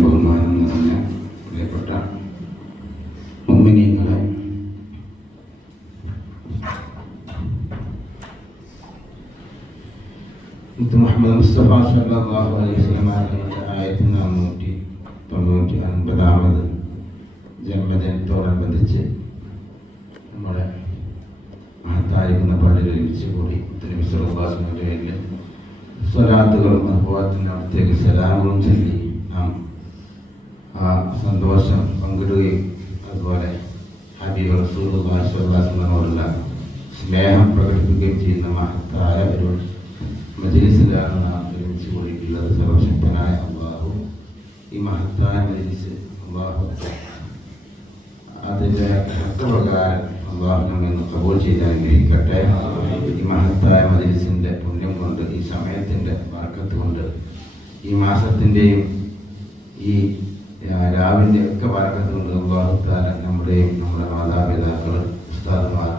ബഹുമാനം നിറഞ്ഞ പ്രിയപ്പെട്ട മുഅ്മിനീങ്ങളെ, മുഹമ്മദ് മുസ്തഫ സല്ലല്ലാഹു അലൈഹി വസല്ലം ആയത്തി 499 ജന്മദിനത്തോടനുബന്ധിച്ച് നമ്മുടെ മഹത്തായിരിക്കുന്ന പള്ളിയിൽ ഒരുമിച്ച് കൂടി നബി സല്ലല്ലാഹു അലൈഹി വസല്ലം സ്വലാത്തുകളും അതുപോലെ അവിടത്തേക്ക് സലാമുകളും ചൊല്ലി നാം ആ സന്തോഷം പങ്കിടുകയും അതുപോലെ ഹബീബ് റസൂലുള്ളാഹി സ്വല്ലല്ലാഹു അലൈഹി വസല്ലമയോടുള്ള സ്നേഹം പ്രകടിപ്പിക്കുകയും ചെയ്യുന്ന മഹത്തായ ഒരു മജ്‌ലിസിലാണ് നാം ഒരുമിച്ച് കൂടിയിട്ടുള്ളത്. സർവശക്തനായ അല്ലാഹു ഈ മഹത്തായ മജ്‌ലിസ് അല്ലാഹു അതിൻ്റെ ഹഖ്പ്രകാരം അല്ലാഹു നമ്മെ കബൂൽ ചെയ്ത് അനുഗ്രഹിക്കട്ടെ. ഈ മഹത്തായ മജ്‌ലിസിൻ്റെ പുണ്യം കൊണ്ട്, ഈ സമയത്തിൻ്റെ ബർക്കത്ത് കൊണ്ട്, ഈ മാസത്തിൻ്റെയും ഈ രാവിൻ്റെ ഒക്കെ ബർക്കത്ത് കൊണ്ട് അല്ലാഹു തആല നമ്മുടെയും നമ്മുടെ മാതാപിതാക്കൾ, ഉസ്താദുമാർ,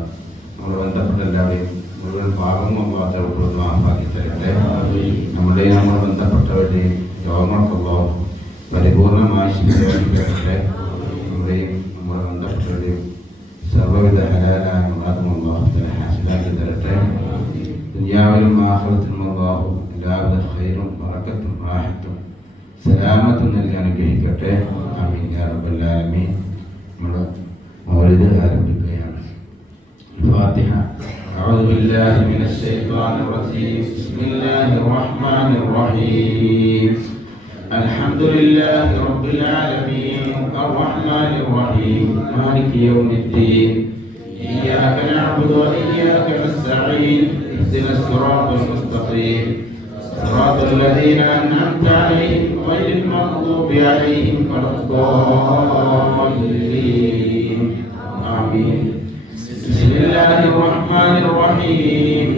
നമ്മുടെ ബന്ധപ്പെട്ട എല്ലാവരെയും മുഴുവൻ ഭാഗവും അല്ലാഹു മാഫാക്കി തരട്ടെ. നമ്മുടെയും നമ്മുടെ ബന്ധപ്പെട്ടവരുടെയും രോഗങ്ങൾക്ക് അല്ലാഹു പരിപൂർണമായി ശിക്ഷ. നമ്മുടെയും നമ്മുടെ ബന്ധപ്പെട്ടവരുടെയും സർവ്വവിധ ഹലാലായ മുറാദും അല്ലാഹു തആല ഹാസിലാക്കി തരട്ടെ. ദുനിയാവിലും ആഖിറത്തിലും അല്ലാഹു എല്ലാവിധ ഖൈറും ബറക്കത്തും റാഹത്തും സലാമത്തും നൽകി അനുഗ്രഹിക്കട്ടെ. ആമീൻ യാ റബ്ബൽ ആലമീൻ. നമ്മുടെ മൗലിദ് ആരംഭിക്കുകയാണ്. ഫാത്തിഹ. أعوذ بالله من الشيطان الرجيم. بسم الله الرحمن الرحيم. الحمد لله رب العالمين الرحمن الرحيم مالك يوم الدين إياك نعبد وإياك نستعين اهدنا الصراط المستقيم صراط الذين أنعمت عليهم غير المغضوب عليهم ولا الضالين آمين. بسم الله الرحمن الرحيم.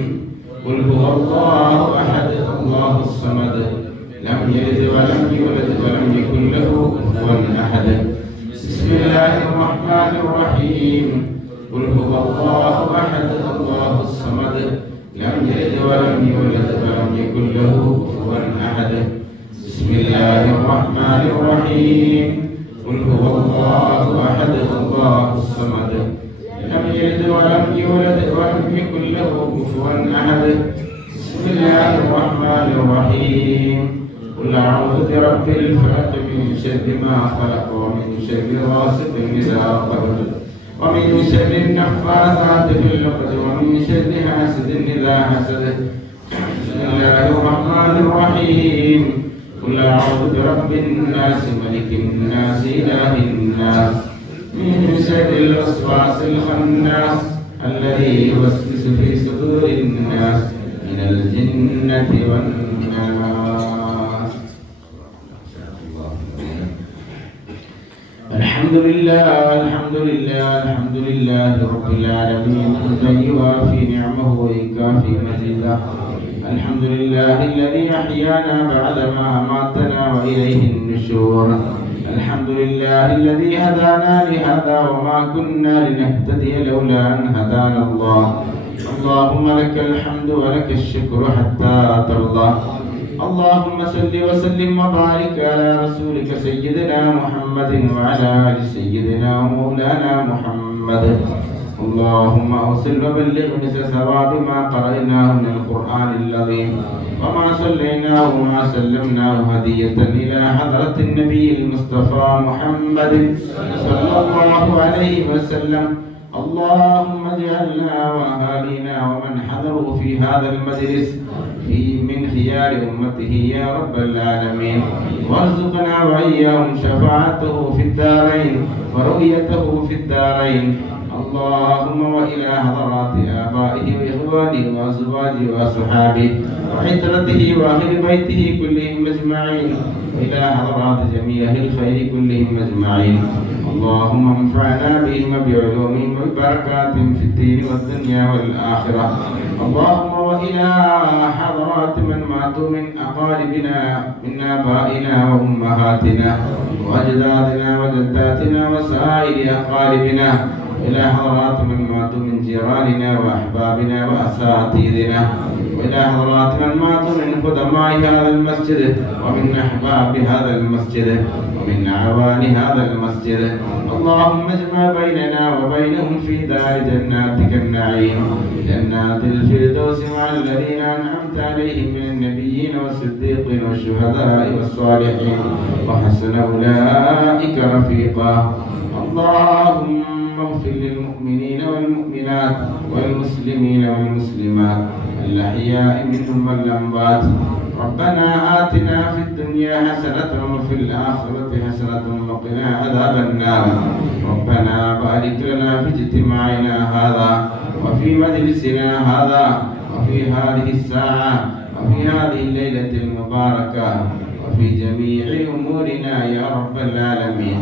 قل هو الله أحد الله الصمد لم يلد ولم يولد ولم يكن له كفوا أحد. بسم الله الرحمن الرحيم. قل هو الله أحد الله الصمد لم يلد ولم يولد ولم يكن له كفوا أحد. بسم الله الرحمن الرحيم. قل هو الله أحد الله الصمد لم يلد ولم يولد ولم يكن له كفوا أحد. بسم الله الرحمن الرحيم. قل أعوذ برب الفلق من شر ما خلق ومن شر غاسق إذا وقب ومن شر النفاثات في العقد ومن شر حاسد إذا حسد. بسم الله الرحمن الرحيم. قل أعوذ برب الناس ملك الناس إله الناس من شر الوسواس الخناس الذي يوسوس في صدور الناس من الجنة والناس. الحمد لله الحمد لله الحمد لله رب العالمين حمدا يوافي نعمه ويكافي مزيده. الحمد لله الذي أحيانا بعدما أماتنا وإليه النشور. الحمد لله الذي هدانا لهذا وما كنا لنهتدي لولا أن هدانا الله. اللهم لك الحمد ولك الشكر حتى ترضى. اللهم صل وسلم وبارك على رسولك سيدنا محمد وعلى آل سيدنا ومولانا محمد. اللهم أوصل وبلغ مثل ثواب ما قرأناه من القرآن العظيم وما صليناه وما سلمناه هدية إلى حضرة النبي المصطفى محمد صلى الله عليه وسلم. اللهم اجعلنا وأهالينا ومن حضروا في هذا المجلس من خيار أمته يا رب العالمين. وارزقنا وإياهم شفاعته في الدارين ورؤيته في الدارين. اللهم وإلى حضرات آبائه وإخوانه وأزواجه وأصحابه وعترته وأهل بيته كلهم أجمعين وإلى حضرات جميع الخير كلهم أجمعين. اللهم انفعنا بهم بعلومهم وبركاتهم في الدين والدنيا والآخرة. اللهم وإلى حضرات من ماتوا من أقاربنا من آبائنا وأمهاتنا وأجدادنا وجداتنا وسائر أقاربنا وإلى حضرات من ماتوا من جيراننا وأحبابنا وأساتذتنا، وإلى حضرات من ماتوا من خدماء هذا المسجد ومن أحباب هذا المسجد ومن أعوان هذا المسجد. اللهم اجمع بيننا وبينهم في دار جناتك النعيم، جنات الفردوس مع الذين أنعمت عليهم من النبيين والصديقين والشهداء والصالحين وحسن أولئك رفيقا. اللهم اغفر للمؤمنين والمؤمنات والمسلمين والمسلمات الأحياء منهم والأموات. ربنا آتنا في الدنيا حسنة وفي الآخرة حسنة وقنا عذاب النار. ربنا بارك لنا في اجتماعنا هذا وفي مجلسنا هذا وفي هذه الساعة وفي هذه الليلة المباركة وفي جميع أمورنا يا رب العالمين.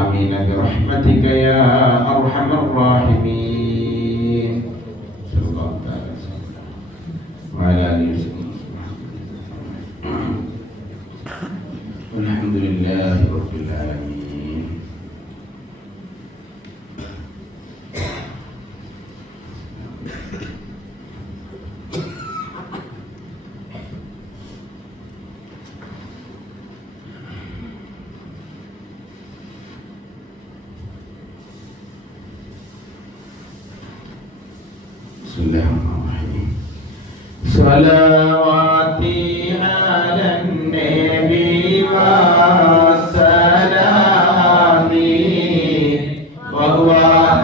آمين برحمتك يا أرحم الراحمين. صلى الله عليه وسلم وعلى آله وسلم. والحمد لله رب العالمين. بسم الله الرحمن الرحيم. صلواتي على النبي والسلام وهو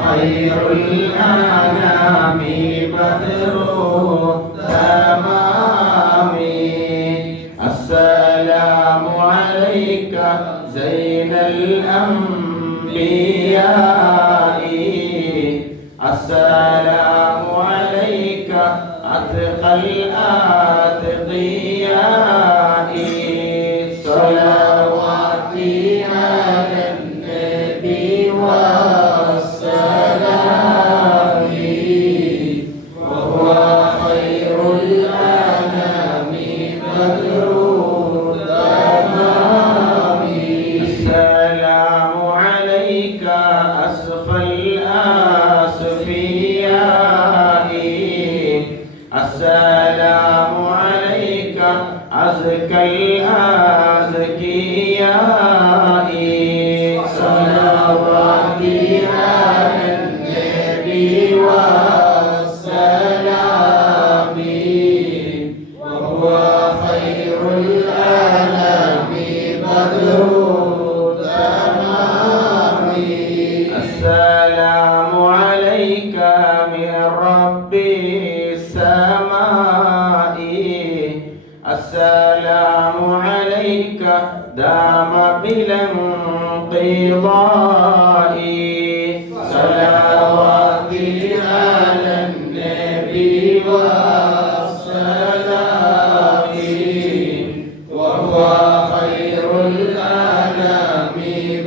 خير الأنام بدر التمام. السلام عليك زين الأنبياء، السلام عليك أتقى الأتقياء. صلواتي على النبي والسلام وهو خير الأنام بدر التمام. السلام عليك أسفى الأسفياء، السلام عليك أزكى الأزكياء. صلواتي على النبي والسلام وهو خير الأنام بدر التمام. السلام عليك من ربي السماء، السلام عليك دام بلا انقضاء. صلواتي على النبي والسلام وهو خير الأنام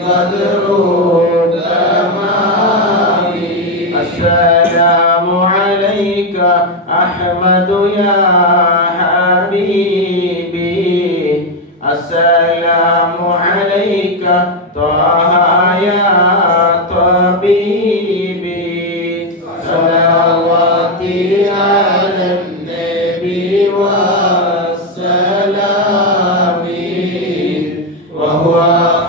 بدر التمام. السلام عليك أحمد يا حبيبي، السلام عليك طه يا طبيبي. صلواتي على النبي والسلام وهو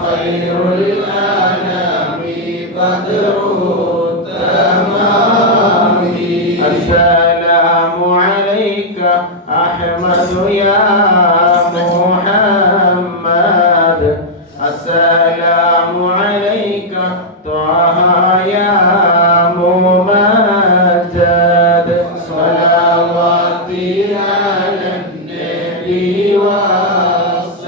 خير الأنام بدر التمام. السلام عليك أحمد يا محمد، السلام عليك طه يا ممجد. صلواتي على النبي والسلام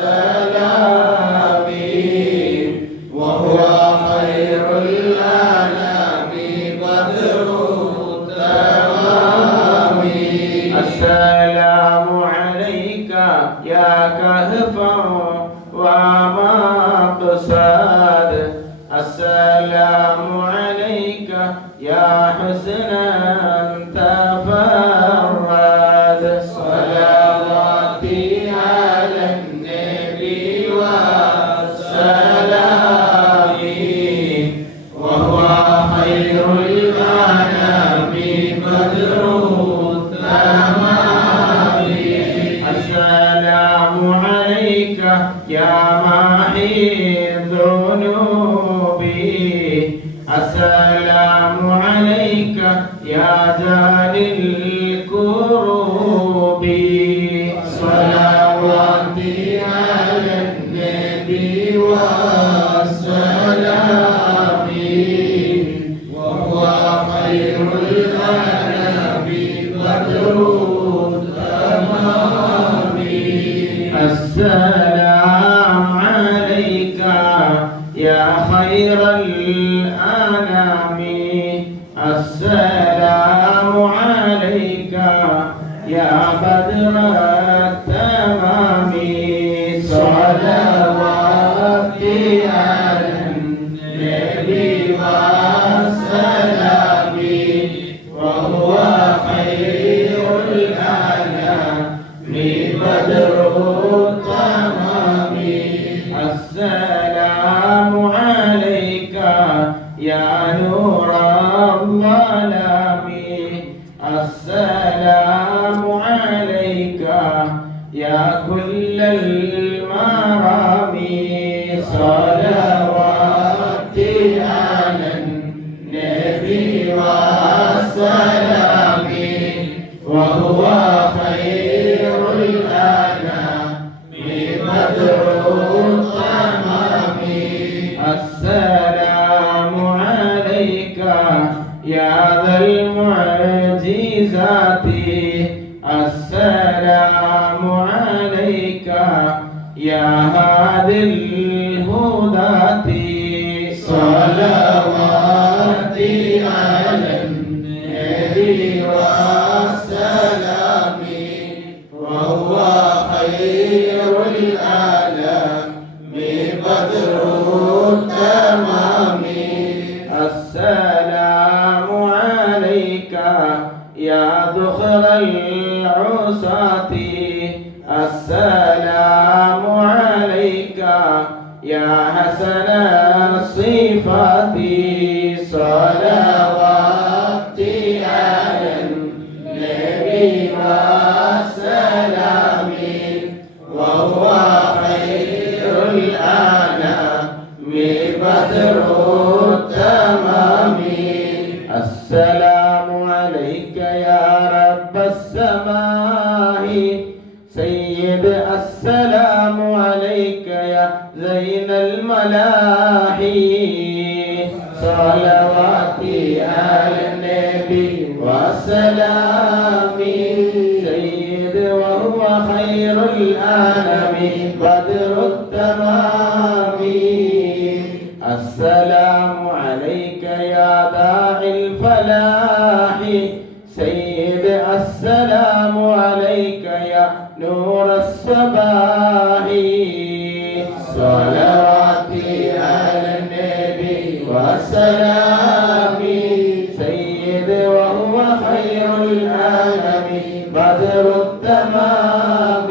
وهو خير الأنام بدر التمام. السلام عليك يا كهفا ومقصد، السلام عليك يا حسنا تفرد. صلواتي على النبي والسلام وهو خير ذنوبي السلام عليك يا جاني الكروب صلواتي على النبي والسلام وهو خير الأنام بدر التمام السلام عليك يا خير الأنام السلام عليك يا بدر التمام صلواتي على النبي والسلام وهو خير الأنام بدر التمام السلام عليك يا نور الظلام السلام عليك يا كل المرام صلواتي على النبي والسلام وهو خير الأنام بدر التمام السلام عليك يا ذا المعجزات السلام عليك يا هادي الهداة صلواتي على النبي والسلام وهو خير الأنام بدر التمام السلام عليك يا ذخر العصاة السلام عليك يا حسن الصفات صلواتي على النبي والسلام وهو خير الأنام بدر التمام السلام عليك يا رب السماء سيد السلام عليك يا زين الملاحي صلواتي على النبي والسلام سيد وهو خير الأنام بدر التمام السلام عليك يا داعي الفلاح سيد السلام عليك يا نور الصباح صلواتي على النبي والسلام سيد وهو خير الأنام بدر التمام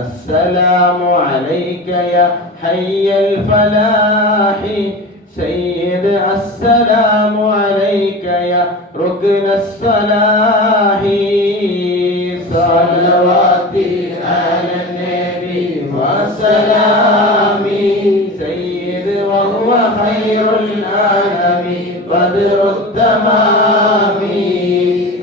السلام عليك يا حي الفلاح سيد السلام عليك يا ركن الصلاح صلواتي على النبي والسلام سيد وهو خير الأنام بدر التمام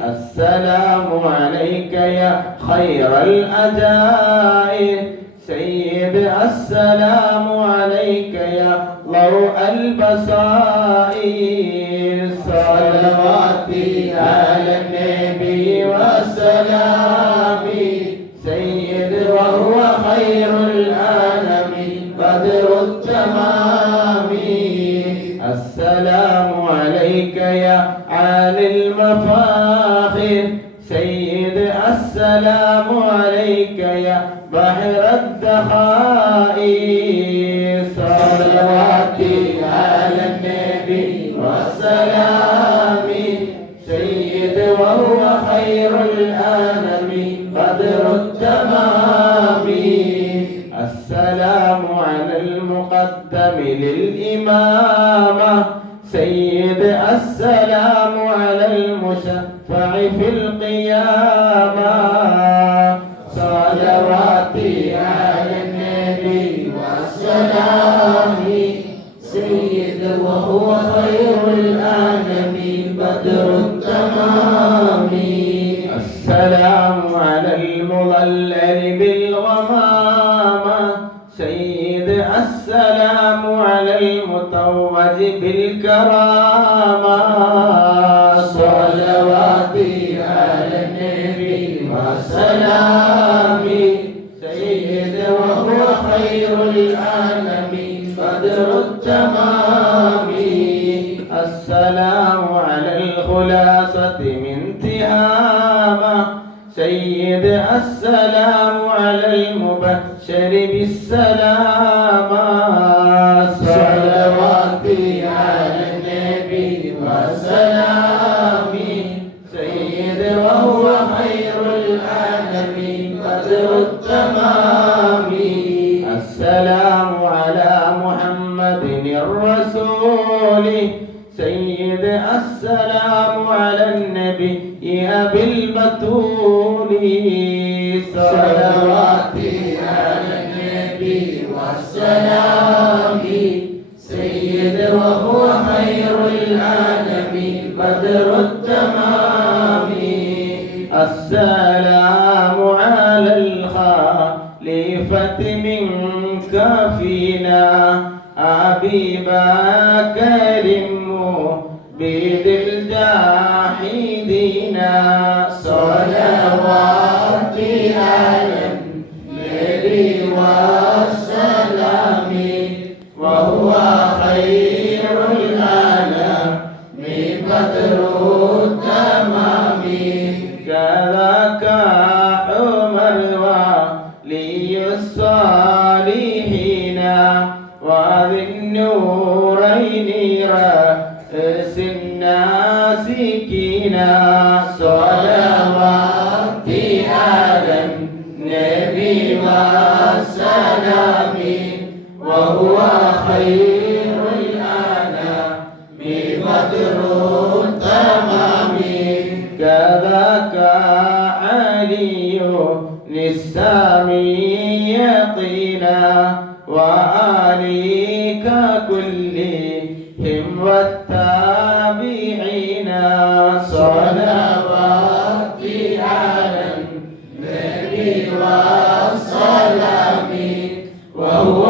السلام عليك يا خير الأجائر سيد السلام عليك يا ضوء البصائر صلواتي على النبي والسلام سيد وهو خير الأنام بدر التمام السلام عليك يا عالي المفاخر سيد السلام عليك يا بحر الدخائر صلواتي على النبي والسلام سيد وهو خير الأنام بدر التمام السلام على المقدم للإمامة سيد السلام على المشفع في القيامة صلواتي على النبي والسلام السلام على المتوج بالكرامة صلواتي على النبي وسلامي سيد وهو خير العالمين بدر التمام السلام على الخلاصة من تهامة سيد السلام على المبشر بالسلامة صلواتي على النبي وسلامي سيد وهو خير العالمين بدر التمام السلام على محمد الرسول سيد السلام على النبي أبي البتول صلواتي على النبي والسلام سيد وهو خير العالمين بدر التمام السلام على الخليفة منك فينا أبي بكر مبيد الجاحدين صلواتي على النبي والسلام وهو خير العالم بدر التمام كذاك عمر ولي الصالحين وذي النورين رأس الناسكين صلواتي على النبي والسلام وهو خير الأنام بدر التمام كذاك علي السامي يقينا وآليك كلهم والتابعين صلواتي على النبي والسلام وهو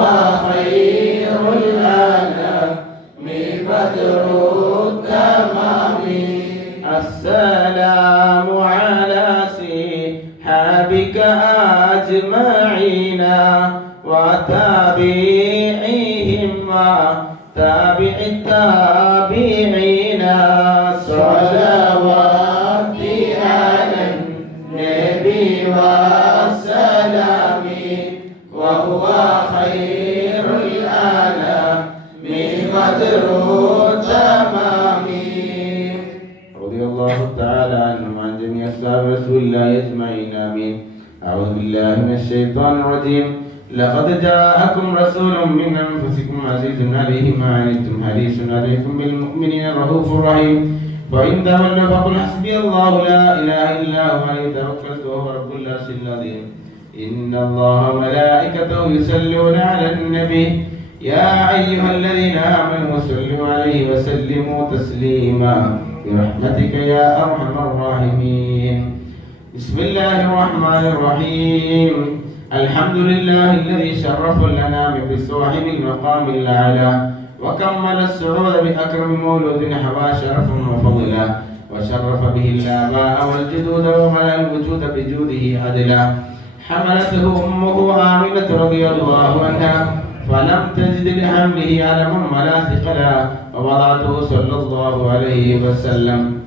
خير الأنام بدر التمام السلام على صحابك أجمعين وتابعيهم وتابع التابعين صلواتي على النبي والسلام وهو خير الأنام بدر التمام رضي الله تعالى عنهم عن جميع أصحاب رسول الله أجمعين آمين أعوذ بالله من الشيطان الرجيم لقد جاءكم رسول من أنفسكم عزيز عليه ما عنتم حريص عليكم بالمؤمنين رؤوف رحيم فإن تولوا فقل حسبي الله لا إله إلا هو عليه توكلت وهو رب العرش العظيم إن الله وملائكته يصلون على النبي يا أيها الذين آمنوا صلوا عليه وسلموا تسليما برحمتك يا أرحم الراحمين بسم الله الرحمن الرحيم الحمد لله الذي شرف الأنام بصاحب المقام الأعلى وكمل السعود بأكرم مولود حوى شرفا وفضلا وشرف به الآباء والجدود وملأ الوجود بجوده عدلا حملته أمه آمنة رضي الله عنها فلم تجد لحمله علما ولا ثقلا ووضعته صلى الله عليه وسلم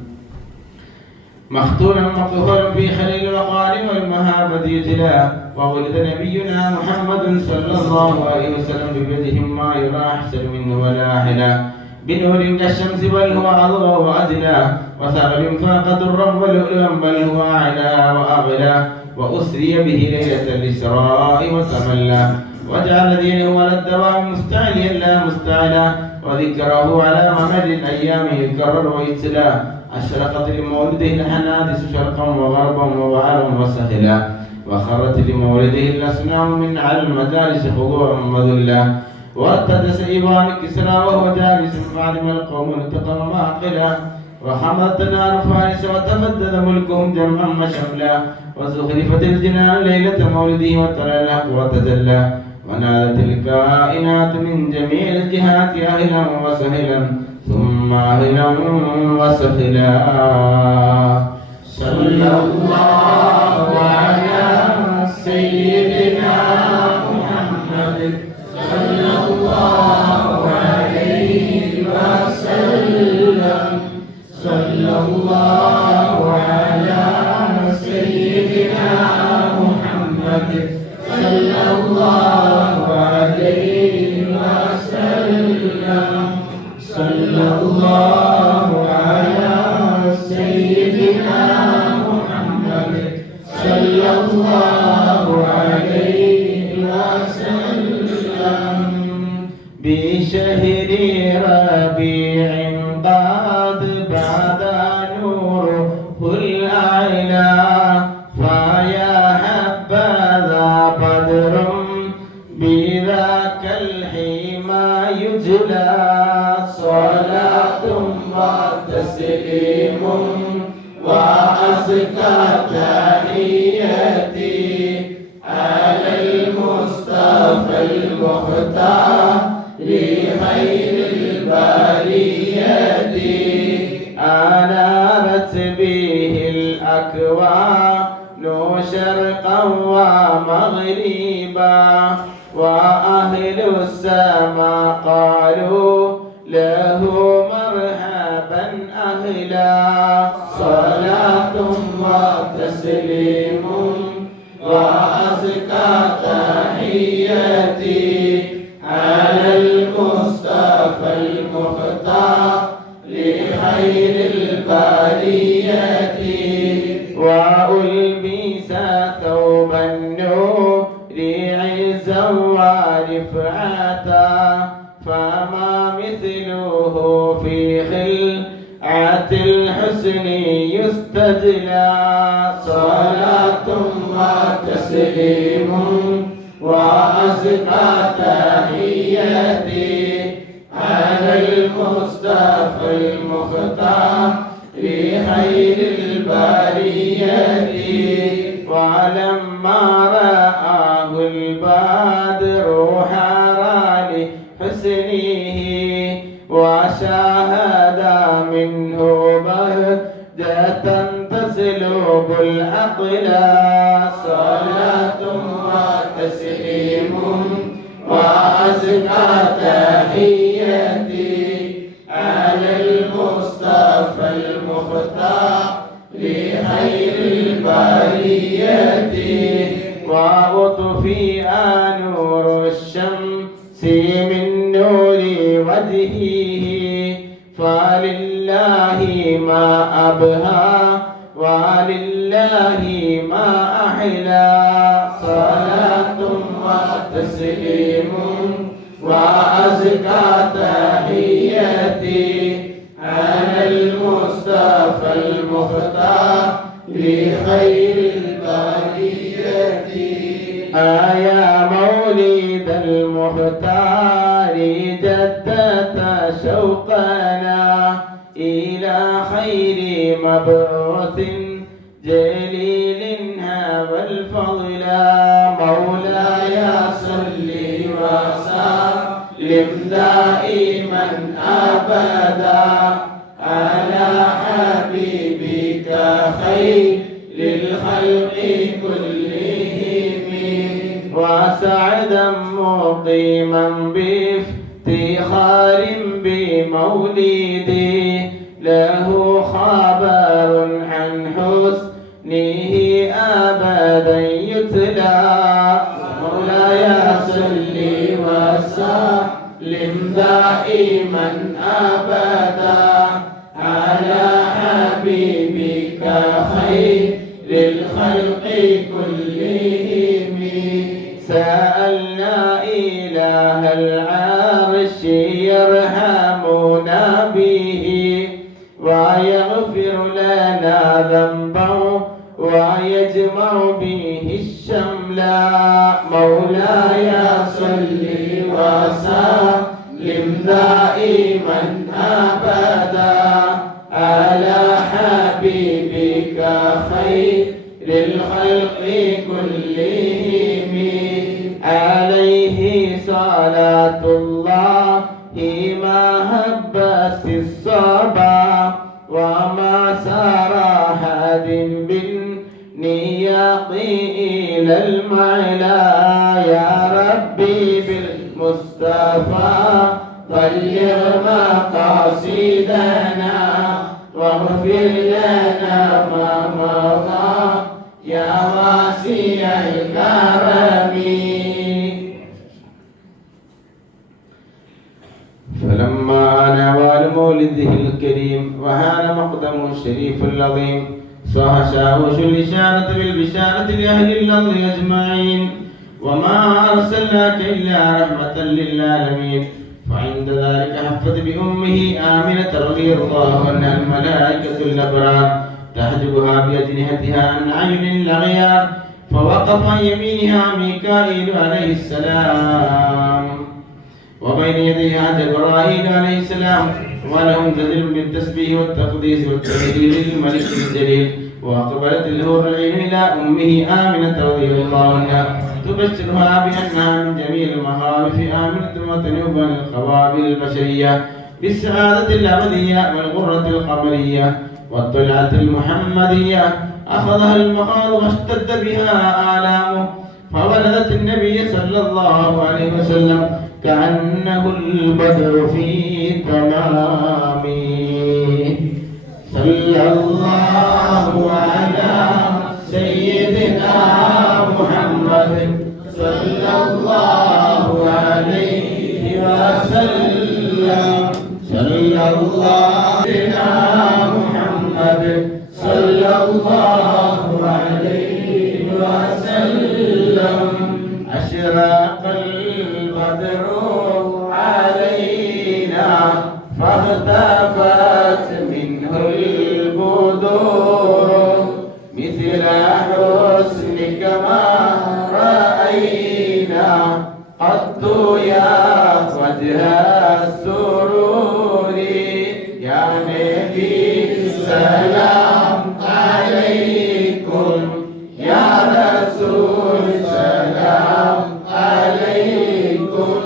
مختونا مقهورا في خليل الوقار والمهابة يجلا وولد نبينا محمد صلى الله عليه وسلم بوجه ما يرى أحسن منه ولا حلا بنور كالشمس بل هو أضوى وأدنى وثغر فاق درا ولؤلؤا بل هو أعلى وأغلى وأسري به ليلة الإسراء وتملى وجعل دينه على الدوام مستعليا لا مستعلا وذكره على ممر الأيام يكرر ويتلى أشرقت لمولده الحنادس شرقا وغربا وبعرا وسهلا وخرت لمولده الأصنام من على المجالس خضوعا وذلا وارتد سيبان كسرى وهو جالس فعلم القوم التقم معقلا وحملت نار فارس وتمدد ملكهم جمعا وشملا وزخرفت الجنان ليلة مولده وترى الحق وتجلى ونادت الكائنات من جميع الجهات أهلا وسهلا ثم أهلا وسهلا. صلى الله على سيدنا محمد صلى الله عليه وسلم. صلى الله على سيدنا محمد صلى الله عليه وسلم. صلى الله على سيدنا محمد صلى الله عليه وسلم. بشهر ربيع قد بدا نوره الأعلى فيا حبذا بدر بذاك الحمى يجلى. صلاة وتسليم وأزكى تحياتي على المصطفى المختار لخير البرية. أنارت به الأكوان شرقا ومغربا وأهل السماء قالوا له مرحبا أهلا. صلاة وتسليم وأزكى تحياتي على المصطفى المختار لخير البرية. وألبس ثوب النور عزا ورفعة فما مثله في خلعة الحسن يستجلى. صلاة وتسليم وأزكى تحياتي على المصطفى المختار لخير البرية. ولما رآه البدر حار لحسنه وشاهد منه بهجة تسلب العقل. صلاة وتسليم وأزكى تحياتي على المصطفى المختار لخير البرية. وأطفئ نور الشمس من نور وجهه فلله ما أبهى ولله ما أحلى. صلاة وتسليم وأزكى تحياتي على المصطفى المختار لخير البرية. يا مولد المختار جدت شوقنا إلى خير مبعوث جليل هاب الفضل. مولاي صل وسلم دائما أبدا على حبيبك خير للخلق كلهم وسعدا مقيما بافتخار بمولدي له خبر عن حسنه أبدا يتلى. مولاي صل وسلم دائما أبدا على حبيبك خير للخلق كلهم. سألنا إله العرش يرحمنا به ويغفر لنا ذنبا ويجمع به الشملا. مولاي صل وسلم دائما أبدا على حبيبك خير للخلق كلهم عليه الله ما هبت الصبا وما سار أحد بالنياق إلى المعلى يا ربي بالمصطفى بلغ مقاصدنا واغفر لنا ما مضى يا واسع الكرم. فلما نوال مولده الكريم وهان مقدمه الشريف العظيم صاح شاوش الإشارة بالبشارة لأهل الأرض أجمعين وما أرسلناك إلا رحمة للعالمين. فعند ذلك حفت بأمه آمنة رضي الله عنها الملائكة الأبرار تحجبها بأجنحتها عن عين الأغيار فوقف عن يمينها ميكائيل عليه السلام وبين يديها جبرائيل عليه السلام ولهم جدل بالتسبيح والتقديس والتهليل للملك الجليل. وأقبلت الحور العين إلى أمه آمنة رضي الله عنها تبشرها بأنها من جميع المخاوف آمنة وتنوب عن القوابل البشرية بالسعادة الأبدية والغرة القمرية والطلعة المحمدية. أخذها المخاض واشتد بها آلامه فولدت النبي صلى الله عليه وسلم كأنه البدر في تمامه. صلى الله على سيدنا محمد صلى الله عليه وسلم. صلى الله على محمد صلى الله عليه وسلم. أشرق البدر علينا فاختفت منه البدور مثل حسنك ما رأينا قط يا وجه السرور. يا نبي السلام عليكم يا رسول سلام عليكم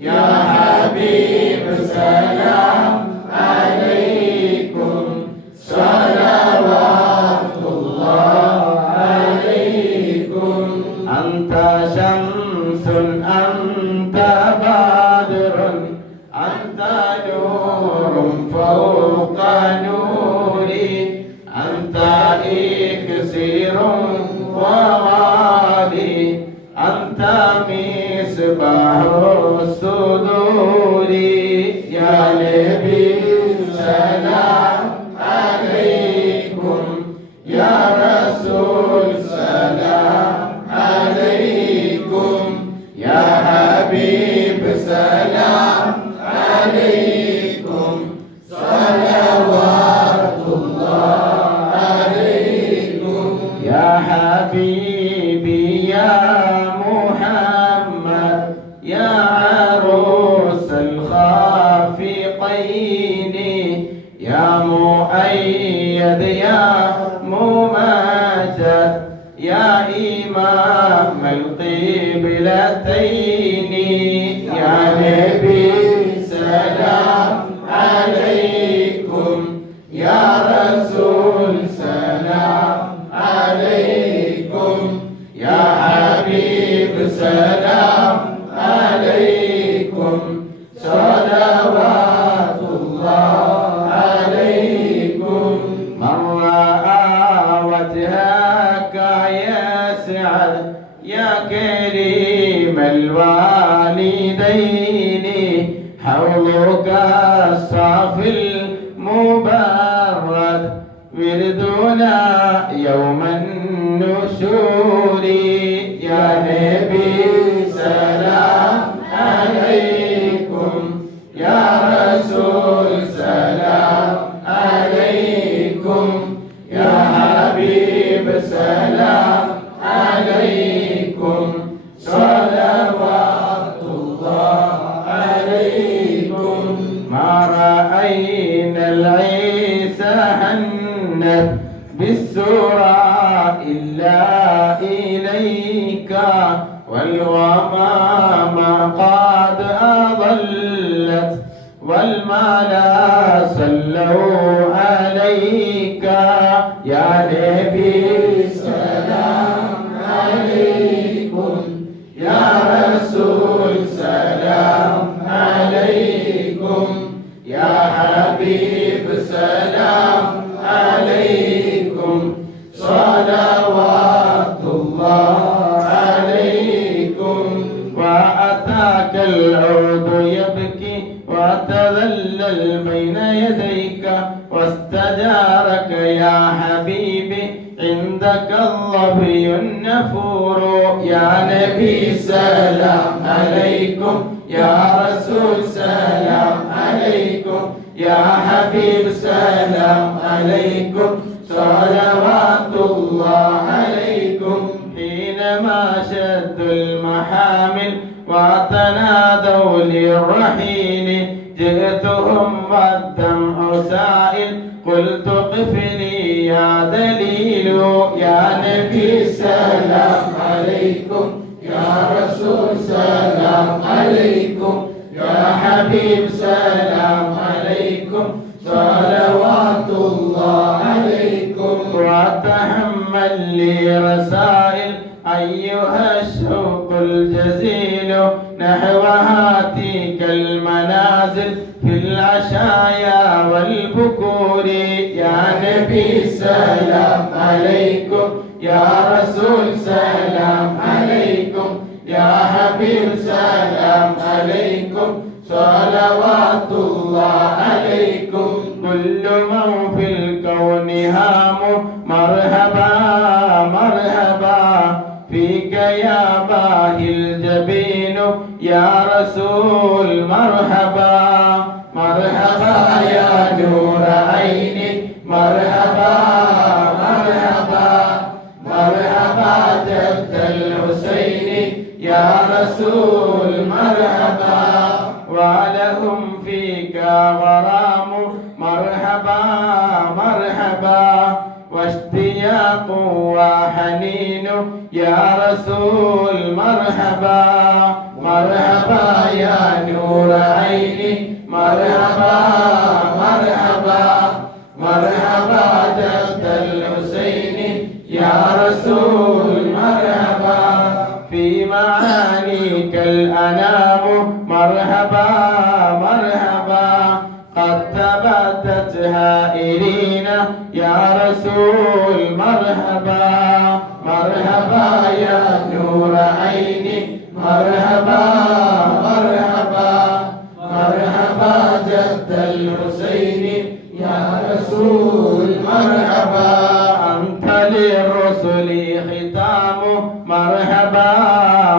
يا حبيب سلام عليكم صلوات الله عليكم. أنت شمس أنت بدر أنت نور فوق نوري أنت إكسير وغالي أنت مصباح الصدور. يا نبي السلام عليكم يا رسول سلام عليكم يا حبيب سلام عليكم صلوات الله عليكم. يا حبيبي يا محمد يا عروس الخافقين يا مؤيد يا ممجد يا إمام القبلتين. يا نبي سلام عليكم يا رسول سلام عليكم يا حبيب سلام عليكم صلوات الله عليكم. من رأى وجهك يسعد يا كريم الوالدين حوضك الصافي المبرد وردنا يوم النشور. يا نبي سلام عليكم يا رسول سلام عليكم يا حبيب سلام عليكم صلوات الله عليكم. ما رأينا العيسى حنت بالسرى إلا إليك والغمام قد أضل والملا صلوا عليك يا نبي سلام عليكم يا رسول سلام عليكم يا حبيب سلام عليكم صلوات الله عليكم وأتاك العود يبكي وتذلل بين يديك واستجارك يا حبيبي عندك الظبي النفور يا نبي سلام عليكم يا رسول سلام عليكم يا حبيب سلام عليكم صلوات الله عليكم حينما شدوا المحامل وتنادوا للرحيل جئتهم والدمع سائل قلت قفني يا دليل يا نبي سلام عليكم يا رسول سلام عليكم يا حبيب سلام عليكم صلوات الله عليكم وتحمل لي رسائل أيها الشوق الجزيل نحو هاتيك المنازل في العشايا والبكور يا نبي سلام عليكم يا رسول سلام عليكم يا حبيب سلام عليكم صلوات الله عليكم كل من في الكون هام مرحبا مرحبا فيك يا باهي الجبين يا رسول مرحبا مرحبا يا نور عيني مرحبا مرحبا مرحبا جد الحسين يا رسول مرحبا ولهم فيك غرام مرحبا مرحبا واشتياق وحنين يا رسول مرحبا مرحبا يا نور عيني مرحبا مرحبا مرحبا جد الحسين يا رسول مرحبا في معانيك الأنام مرحبا مرحبا قد تبتت هائلين يا رسول مرحبا مرحبا يا نور عيني مرحبا مرحبا مرحبا جد الحسين يا رسول مرحبا أنت للرسل ختام مرحبا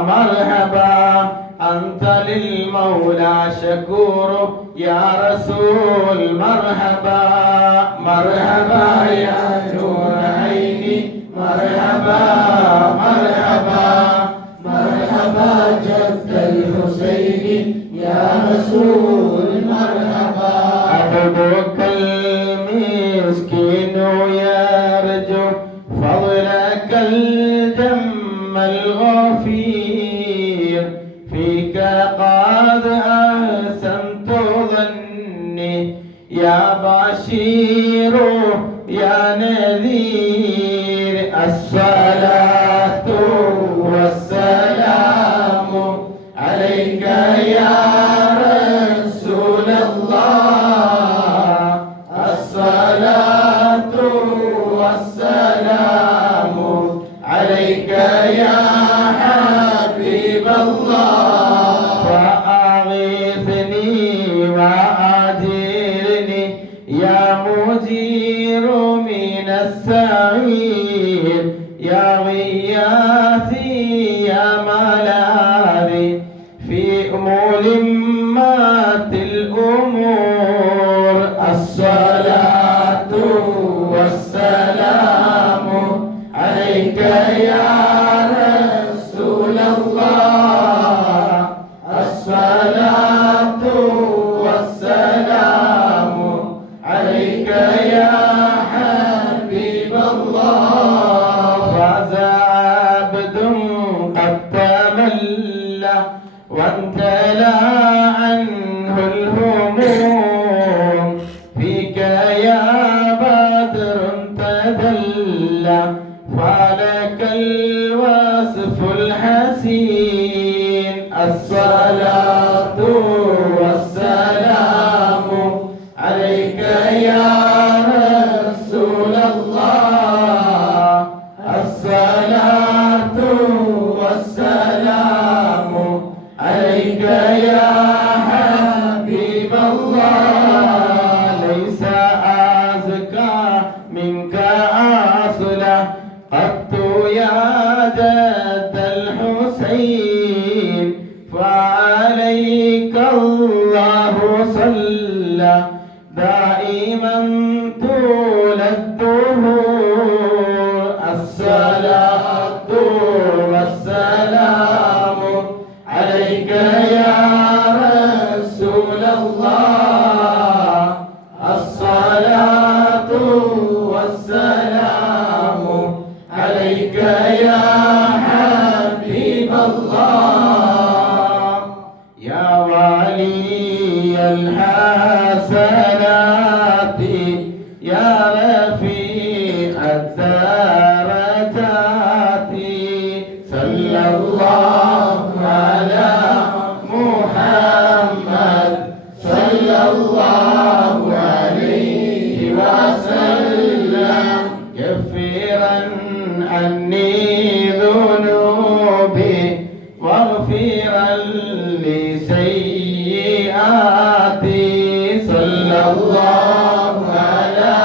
مرحبا أنت للمولى شكور يا رسول مرحبا مرحبا يا نور عيني مرحبا مرحبا مرحبا جد الحسين يا رسول مرحبا عبدك المسكين يرجو فضلك الجم الغفير فيك قد أحسنت ظني يا بشير يا نذير الصلاة والسلام عليك يا رسول الله الصلاة والسلام عليك يا حبيب الله فأغيثني وأجرني يا مجير من السعير يا غياثي يا ملاذي في ملمات الأمور الصلاة والسلام عليك يا رسول الله الصلاة والسلام عنه الهموم فيك يا بدر تدلى فلك الوصف الحسين الصلاة والسلام عليك يا رسول الله الصلاة والسلام عليك يا حبيب الله ليس أزكى منك أصلا قط يا جد الحسين فعليك الله صلى دائما طول الدهور الصلاة والسلام عليك يا رسول الله الصلاة والسلام عليك يا حبيب الله يا ولي الحسنات يا رفيع الدرجات صلى الله على محمد صلى الله عليه وسلم كفرا عني ذنوبي واغفرا لسيئاتي صلى الله على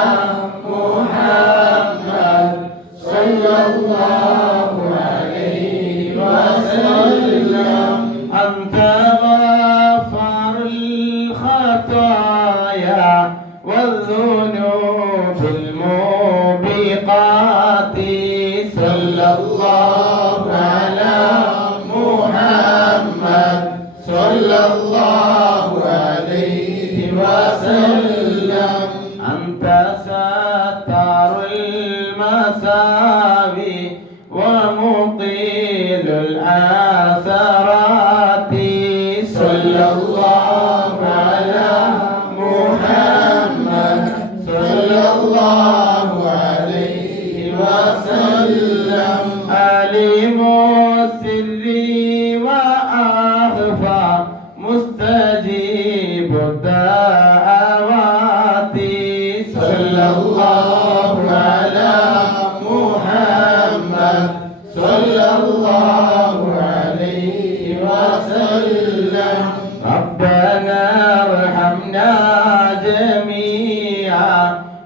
محمد صلى الله عليه وسلم أنت غفار الخطايا والذنوب الموبقات صلى الله على محمد صلى الله عليه وسلم أنت ستار المساوي ومقيل الآثارات صلى الله على محمد صلى الله عليه وسلم عليم السر وأخفى مستجيب الدعوات صلى الله على محمد صلى الله عليه وسلم ربنا ارحمنا جميعا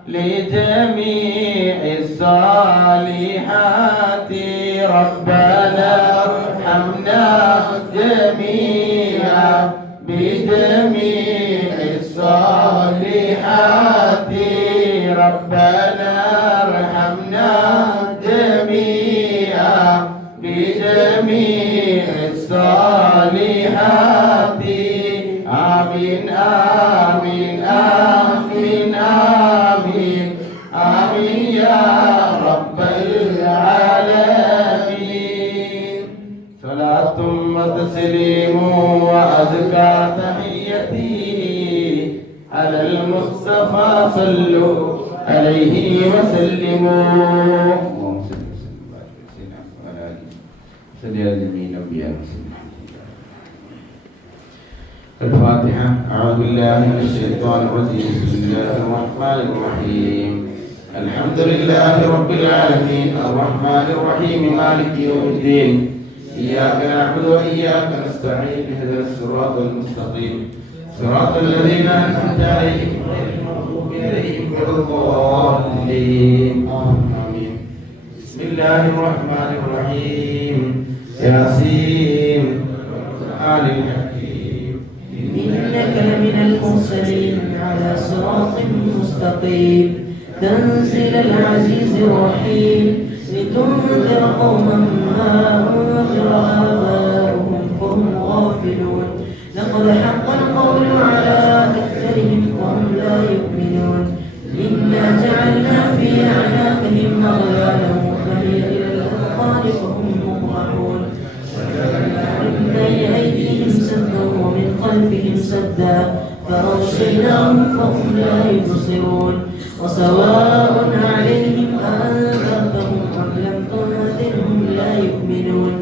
لجميع الصالحات ربنا ارحمنا جميعا بجميع الصالحات ربنا ارحمنا جميعا بجميع الصالحات آمين آمين آمين آمين آمين يا رب العالمين صلاة وتسليم وأزكى تحيتي على المصطفى صلوا عليه وسلموا الفاتحة. أعوذ بالله من الشيطان الرجيم. بسم الله الرحمن الرحيم. الحمد لله رب العالمين الرحمن الرحيم مالك يوم الدين إياك نعبد وإياك نستعين اهدنا الصراط المستقيم صراط الذين أنعمت عليهم غير المغضوب عليهم ولا الضالين آمين. بسم الله الرحمن الرحيم. ياسين آل الحكيم إنك لمن المرسلين على صراط مستقيم تنزيل العزيز الرحيم لتنذر قوما ما أنذر آباؤهم فهم غافلون لقد حق القول على أكثرهم وهم لا يؤمنون إنا جعلنا في أعناقهم أغلالا فهي إلى الأذقان فهم مقمحون وجعلنا من بين أيديهم سدا ومن خلفهم سدا فأغشيناهم فهم لا يبصرون وسواء عليهم أأنذرتهم أم لم تنذرهم لا يؤمنون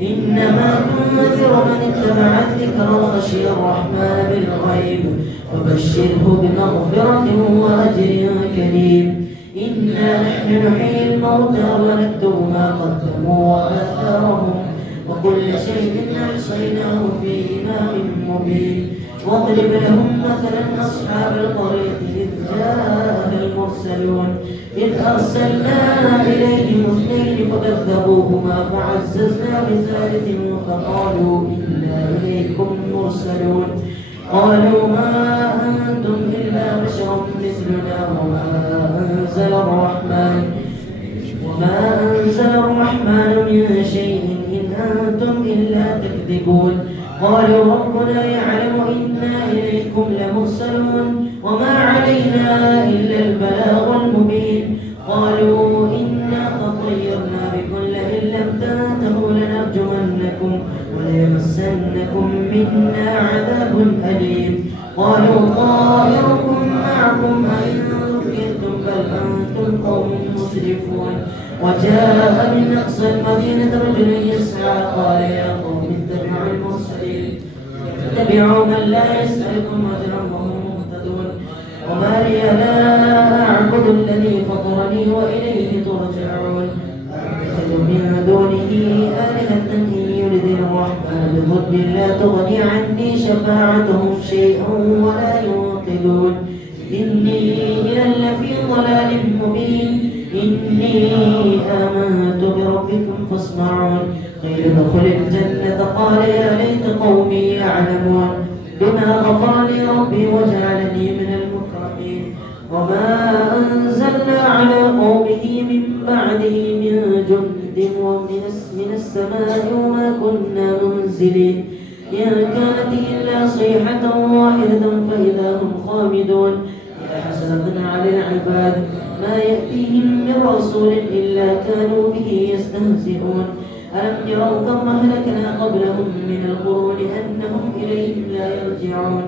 إنما تنذر من اتبع الذكر وخشي الرحمن بالغيب وبشره بمغفرة وأجر كريم إنا نحن نحيي الموتى ونكتب ما قدموا وآثارهم وكل شيء أحصيناه في إمام مبين واضرب لهم مثلا أصحاب القرية إذ جاءها المرسلون إذ أرسلنا إليهم اثنين فكذبوهما فعززنا بثالث فقالوا إنا إليكم مرسلون قالوا ما أنتم إلا بشر مثلنا وما أنزل الرحمن من شيء إن أنتم إلا تكذبون قالوا ربنا يعلم إنا إليكم لمرسلون وما علينا إلا البلاغ المبين قالوا إنا تطيرنا بكم لئن لم تنتهوا لنرجمنكم وليمسنكم منا عذاب أليم قالوا طائركم معكم أئن ذكرتم بل أنتم قوم مسرفون وجاء من أقصى المدينة رجل يسعى قال يا قوم اتبعوا المرسلين اتبعوا من لا يسألكم أجرا وهم مهتدون وما لي لا أعبد الذي فطرني وإليه ترجعون أتخذ من دونه آلهة إن يردني الرحمن بضر لا تغني عني شفاعتهم شيئا ولا ينقذون إني إذا لفي ضلال مبين إني آمنت بربكم فاسمعون قيل ادخل الجنة قال يا ليت قومي يعلمون بما غفر لي ربي وجعلني من المكرمين وما أنزلنا على قومه من بعده من جند من السماء وما كنا منزلين إن كانت إلا صيحة واحدة فإذا هم خامدون يا حسرة على العباد ما يأتيهم من رسول إلا كانوا به يستهزئون ألم يروا كم أهلكنا قبلهم من القرون أنهم إليهم لا يرجعون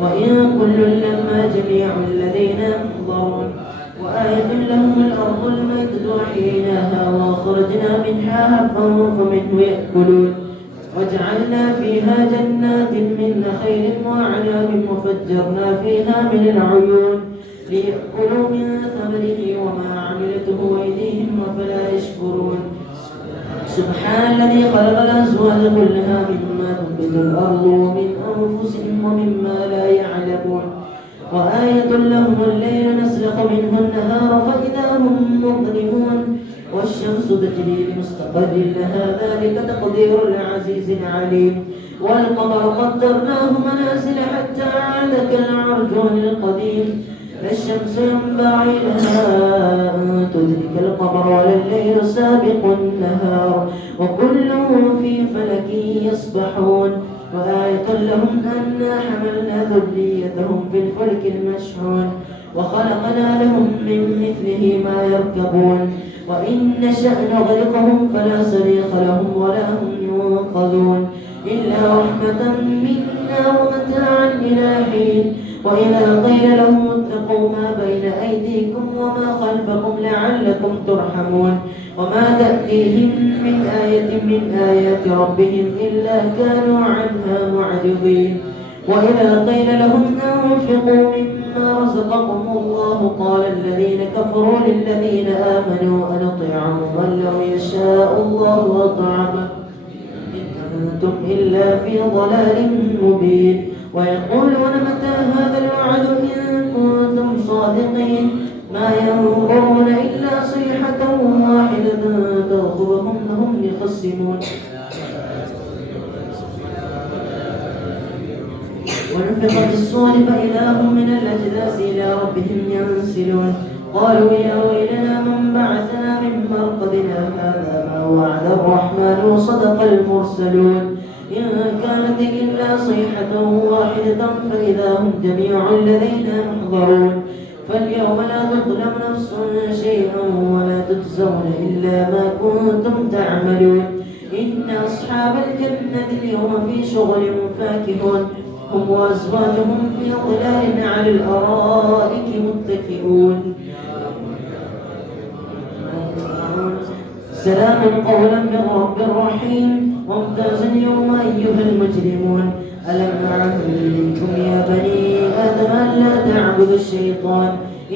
وإن كل لما جميع لدينا محضرون وآية لهم الأرض الميتة أحييناها وأخرجنا منها حبا فمنه يأكلون وجعلنا فيها جنات من نخيل وأعناب وفجرنا فيها من العيون ليأكلوا من ثمره وما عملته أيديهم أفلا يشكرون سبحان الذي خلق الأزواج كلها مما تنبت الأرض ومن أنفسهم ومما لا يعلمون وآية لهم الليل نسلخ منه النهار فإذا هم مظلمون والشمس تجري لمستقر لها ذلك تقدير العزيز العليم والقمر قدرناه منازل حتى عاد كالعرجون القديم لا الشمس ينبغي لها أن تدرك القمر ولا الليل سابق النهار وكل في فلك يسبحون وآية لهم أنا حملنا ذريتهم في الفلك المشحون وخلقنا لهم من مثله ما يركبون وإن نشأ نغرقهم فلا صريخ لهم ولا هم ينقذون إلا رحمة منا ومتاعا إلى حين وإذا قيل لهم اتقوا ما بين أيديكم وما خلفكم لعلكم ترحمون وما تأتيهم من آية من آيات ربهم إلا كانوا عنها معرضين وإذا قيل لهم أنفقوا مما رزقكم الله قال الذين كفروا للذين آمنوا أنطعم من لو يشاء الله أطعمه إن أنتم إلا في ضلال مبين ويقولون متى هذا الوعد إن كنتم صادقين ما ينظرون إلا صيحة واحدة تأخذهم هم يخصمون ونفخ في الصور فإذا هم من الأجداث إلى ربهم ينسلون قالوا يا ويلنا من بعثنا من مرقدنا هذا ما وعد الرحمن وصدق المرسلون إن كانت إلا صيحة واحدة فإذا هم جميع لدينا محضرون فاليوم لا تظلم نفس شيئا ولا تجزون إلا ما كنتم تعملون إن أصحاب الجنة اليوم في شغل فاكهون هم وأزواجهم في ظلال على الأرائك متكئون سلام قولا من رب رحيم وامتاز اليوم أيها المجرمون ألم أعهدكم يا بني آدم ألا تعبدوا الشيطان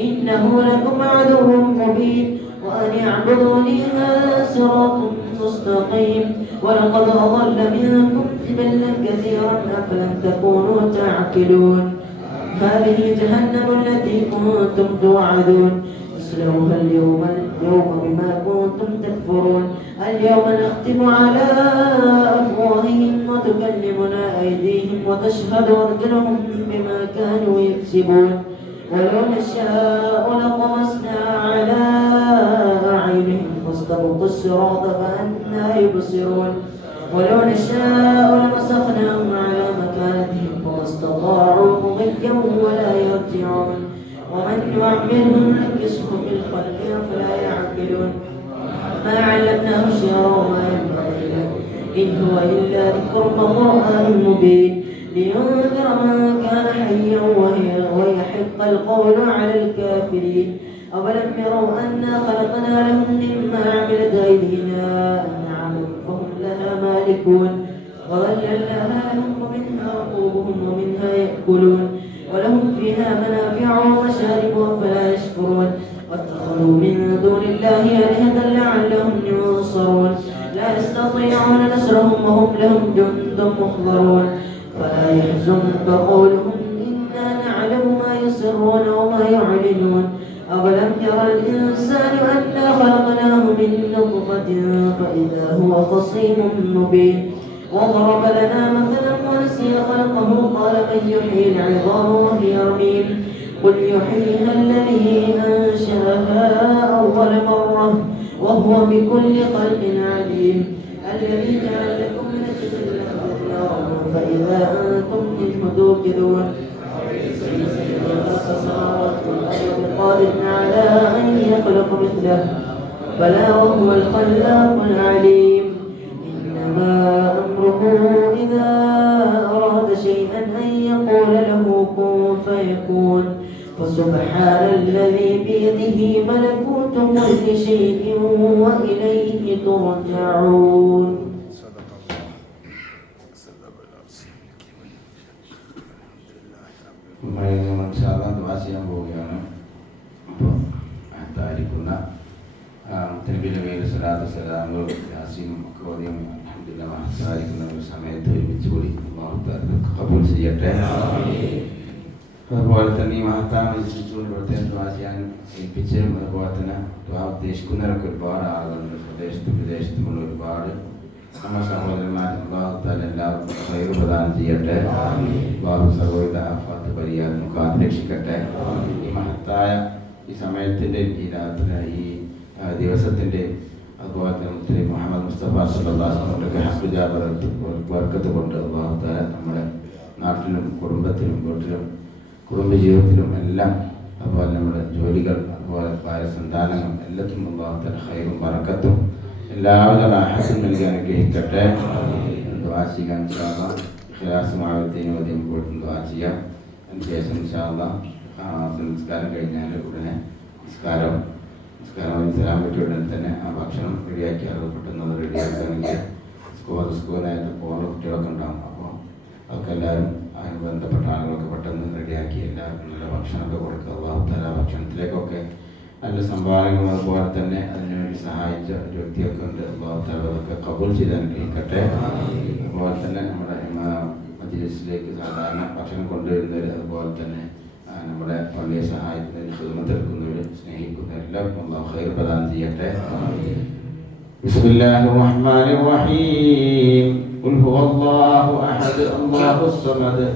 إنه لكم عدو مبين وأن اعبدوني هذا صراط مستقيم ولقد أضل منكم جبلا كثيرا أفلم تكونوا تعقلون هذه جهنم التي كنتم توعدون اصلوها اليوم بما كنتم تكفرون اليوم نختم على أفواههم وتكلمنا أيديهم وتشهد أرجلهم بما كانوا يكسبون ولو نشاء لطمسنا على أعينهم فاستبقوا الصراط فأنى يبصرون ولو نشاء لمسخناهم على مكانتهم فما استطاعوا مضيا ولا يرجعون ومن يعملهم نكسه في الخلق فلا يعقلون ما علمناه الشعر وما ينبغي له إن هو إلا ذكر وقرآن مبين لينذر من كان حيا ويحق القول على الكافرين أولم يروا أنا خلقنا لهم مما عملت أيدينا أنعاما فهم لها مالكون وظللناها لهم ومنها ركوبهم ومنها يأكلون ولهم فيها منافع ومشارب فلا يشكرون واتخذوا من دون الله آلهة لعلهم ينصرون لا يستطيعون نصرهم وهم لهم جند محضرون فلا يحزنك قولهم إنا نعلم ما يسرون وما يعلنون أولم يرى الإنسان أنا خلقناه من نطفة فإذا هو خصيم مبين وضرب لنا مثلا ونسي خلقه قال من يحيي العظام وهي رميم قل يحييها الذي أنشأها أول مرة وهو بكل خلق عليم الذي جعل لكم من الجبل نارا فإذا أنتم منه توقدون قادر على أن يخلق مثله بلى وهو الخلاق العليم إنما أمره إذا أراد شيئا أن يقول له كن فيكون فسبحان الذي بيده ملكوت كل شيء وإليه ترجعون ചെയ്യാൻ പോവുകയാണ്. അപ്പോൾ താരിക്കുന്ന സാധിക്കുന്ന ഒരു സമയത്ത് ഒരുമിച്ച് കൂടി കബൂൽ ചെയ്യട്ടെ. അതുപോലെ തന്നെ ഈ മഹത്തായ മജിലിസുകൊണ്ട് പ്രത്യേകം ദുആ ചെയ്യാൻ ഏൽപ്പിച്ചും അതുപോലെ തന്നെ ദുആ ഉദ്ദേശിക്കുന്നവരൊക്കെ ഒരുപാട് ആളുകളുണ്ട്. സ്വദേശത്തും വിദേശത്തുമുള്ള ഒരുപാട് നമ്മുടെ സഹോദരന്മാർ. അല്ലാഹു തആല എല്ലാവർക്കും ഖൈർ പ്രദാനം ചെയ്യട്ടെ. അല്ലാഹു സർവ്വവിധ ആഫാത്ത് പരിഹാരം നമുക്ക് കാത്തുരക്ഷിക്കട്ടെ. ഈ മഹത്തായ ഈ സമയത്തിൻ്റെ ഈ രാത്രി ഈ ദിവസത്തിൻ്റെ അതുപോലെ തന്നെ മുഹമ്മദ് മുസ്തഫ സല്ലല്ലാഹു അലൈഹി വസല്ലം ബർക്കത്ത് കൊണ്ട് അല്ലാഹു തആല നമ്മുടെ നാട്ടിലും കുടുംബത്തിലും വീട്ടിലും കുടുംബജീവിതത്തിലും എല്ലാം അതുപോലെ നമ്മുടെ ജോലികൾ അതുപോലെ ഭാര്യസന്താനങ്ങൾ എല്ലാത്തിനും അല്ലാഹു തആല ഖൈറും ബറക്കത്തും എല്ലാവിധ റാഹത്തും നൽകി അനുഗ്രഹിക്കട്ടെ. ദുആ ചെയ്യാൻ ഇൻഷാ അല്ലാഹ് ഇഖ്ലാസുമാവത്തിന് വേണ്ടി നമുക്ക് ദുആ ചെയ്യാം. അതിനുശേഷം ഇൻഷാ അല്ലാഹ് സംസ്കാരം കഴിഞ്ഞാൽ ഉടനെ നിസ്കാരം സലാം പറ്റിയ ഉടനെ തന്നെ ആ ഭക്ഷണം റെഡിയാക്കി അത് പെട്ടെന്ന് റെഡിയാക്കുകയാണെങ്കിൽ സ്കൂളിനായിട്ട് പോകുന്ന കുട്ടികളൊക്കെ ഉണ്ടാകും. അപ്പോൾ അതൊക്കെ എല്ലാവരും അതിന് ബന്ധപ്പെട്ട ആളുകളൊക്കെ പെട്ടെന്ന് റെഡിയാക്കി എല്ലാവർക്കും നല്ല ഭക്ഷണമൊക്കെ കൊടുക്കുക. അല്ലാഹു തആല ഭക്ഷണത്തിലേക്കൊക്കെ നല്ല സംഭാവനകളും അതുപോലെ തന്നെ അതിനുവേണ്ടി സഹായിച്ച ഒരു വ്യക്തിയൊക്കെ ഉണ്ട്. അല്ലാഹു തആല അതൊക്കെ കബൂൽ ചെയ്ത് അനുഗ്രഹിക്കട്ടെ. അതുപോലെ തന്നെ നമ്മുടെ മജ്‌ലിസിലേക്ക് സാധാരണ ഭക്ഷണം കൊണ്ടുവരുന്നവർ അതുപോലെ തന്നെ നമ്മുടെ പള്ളിയെ സഹായിക്കുന്നവർ ഖിദ്മത്ത് എടുക്കുന്നവർ സ്നേഹിക്കുന്നവർ എല്ലാവർക്കും അല്ലാഹു ഖൈർ പ്രദാനം ചെയ്യട്ടെ. ബിസ്മില്ലാഹിർ റഹ്മാനിർ റഹീം. ഖുൽ ഹുവല്ലാഹു അഹദ് അല്ലാഹുസ് സമദ്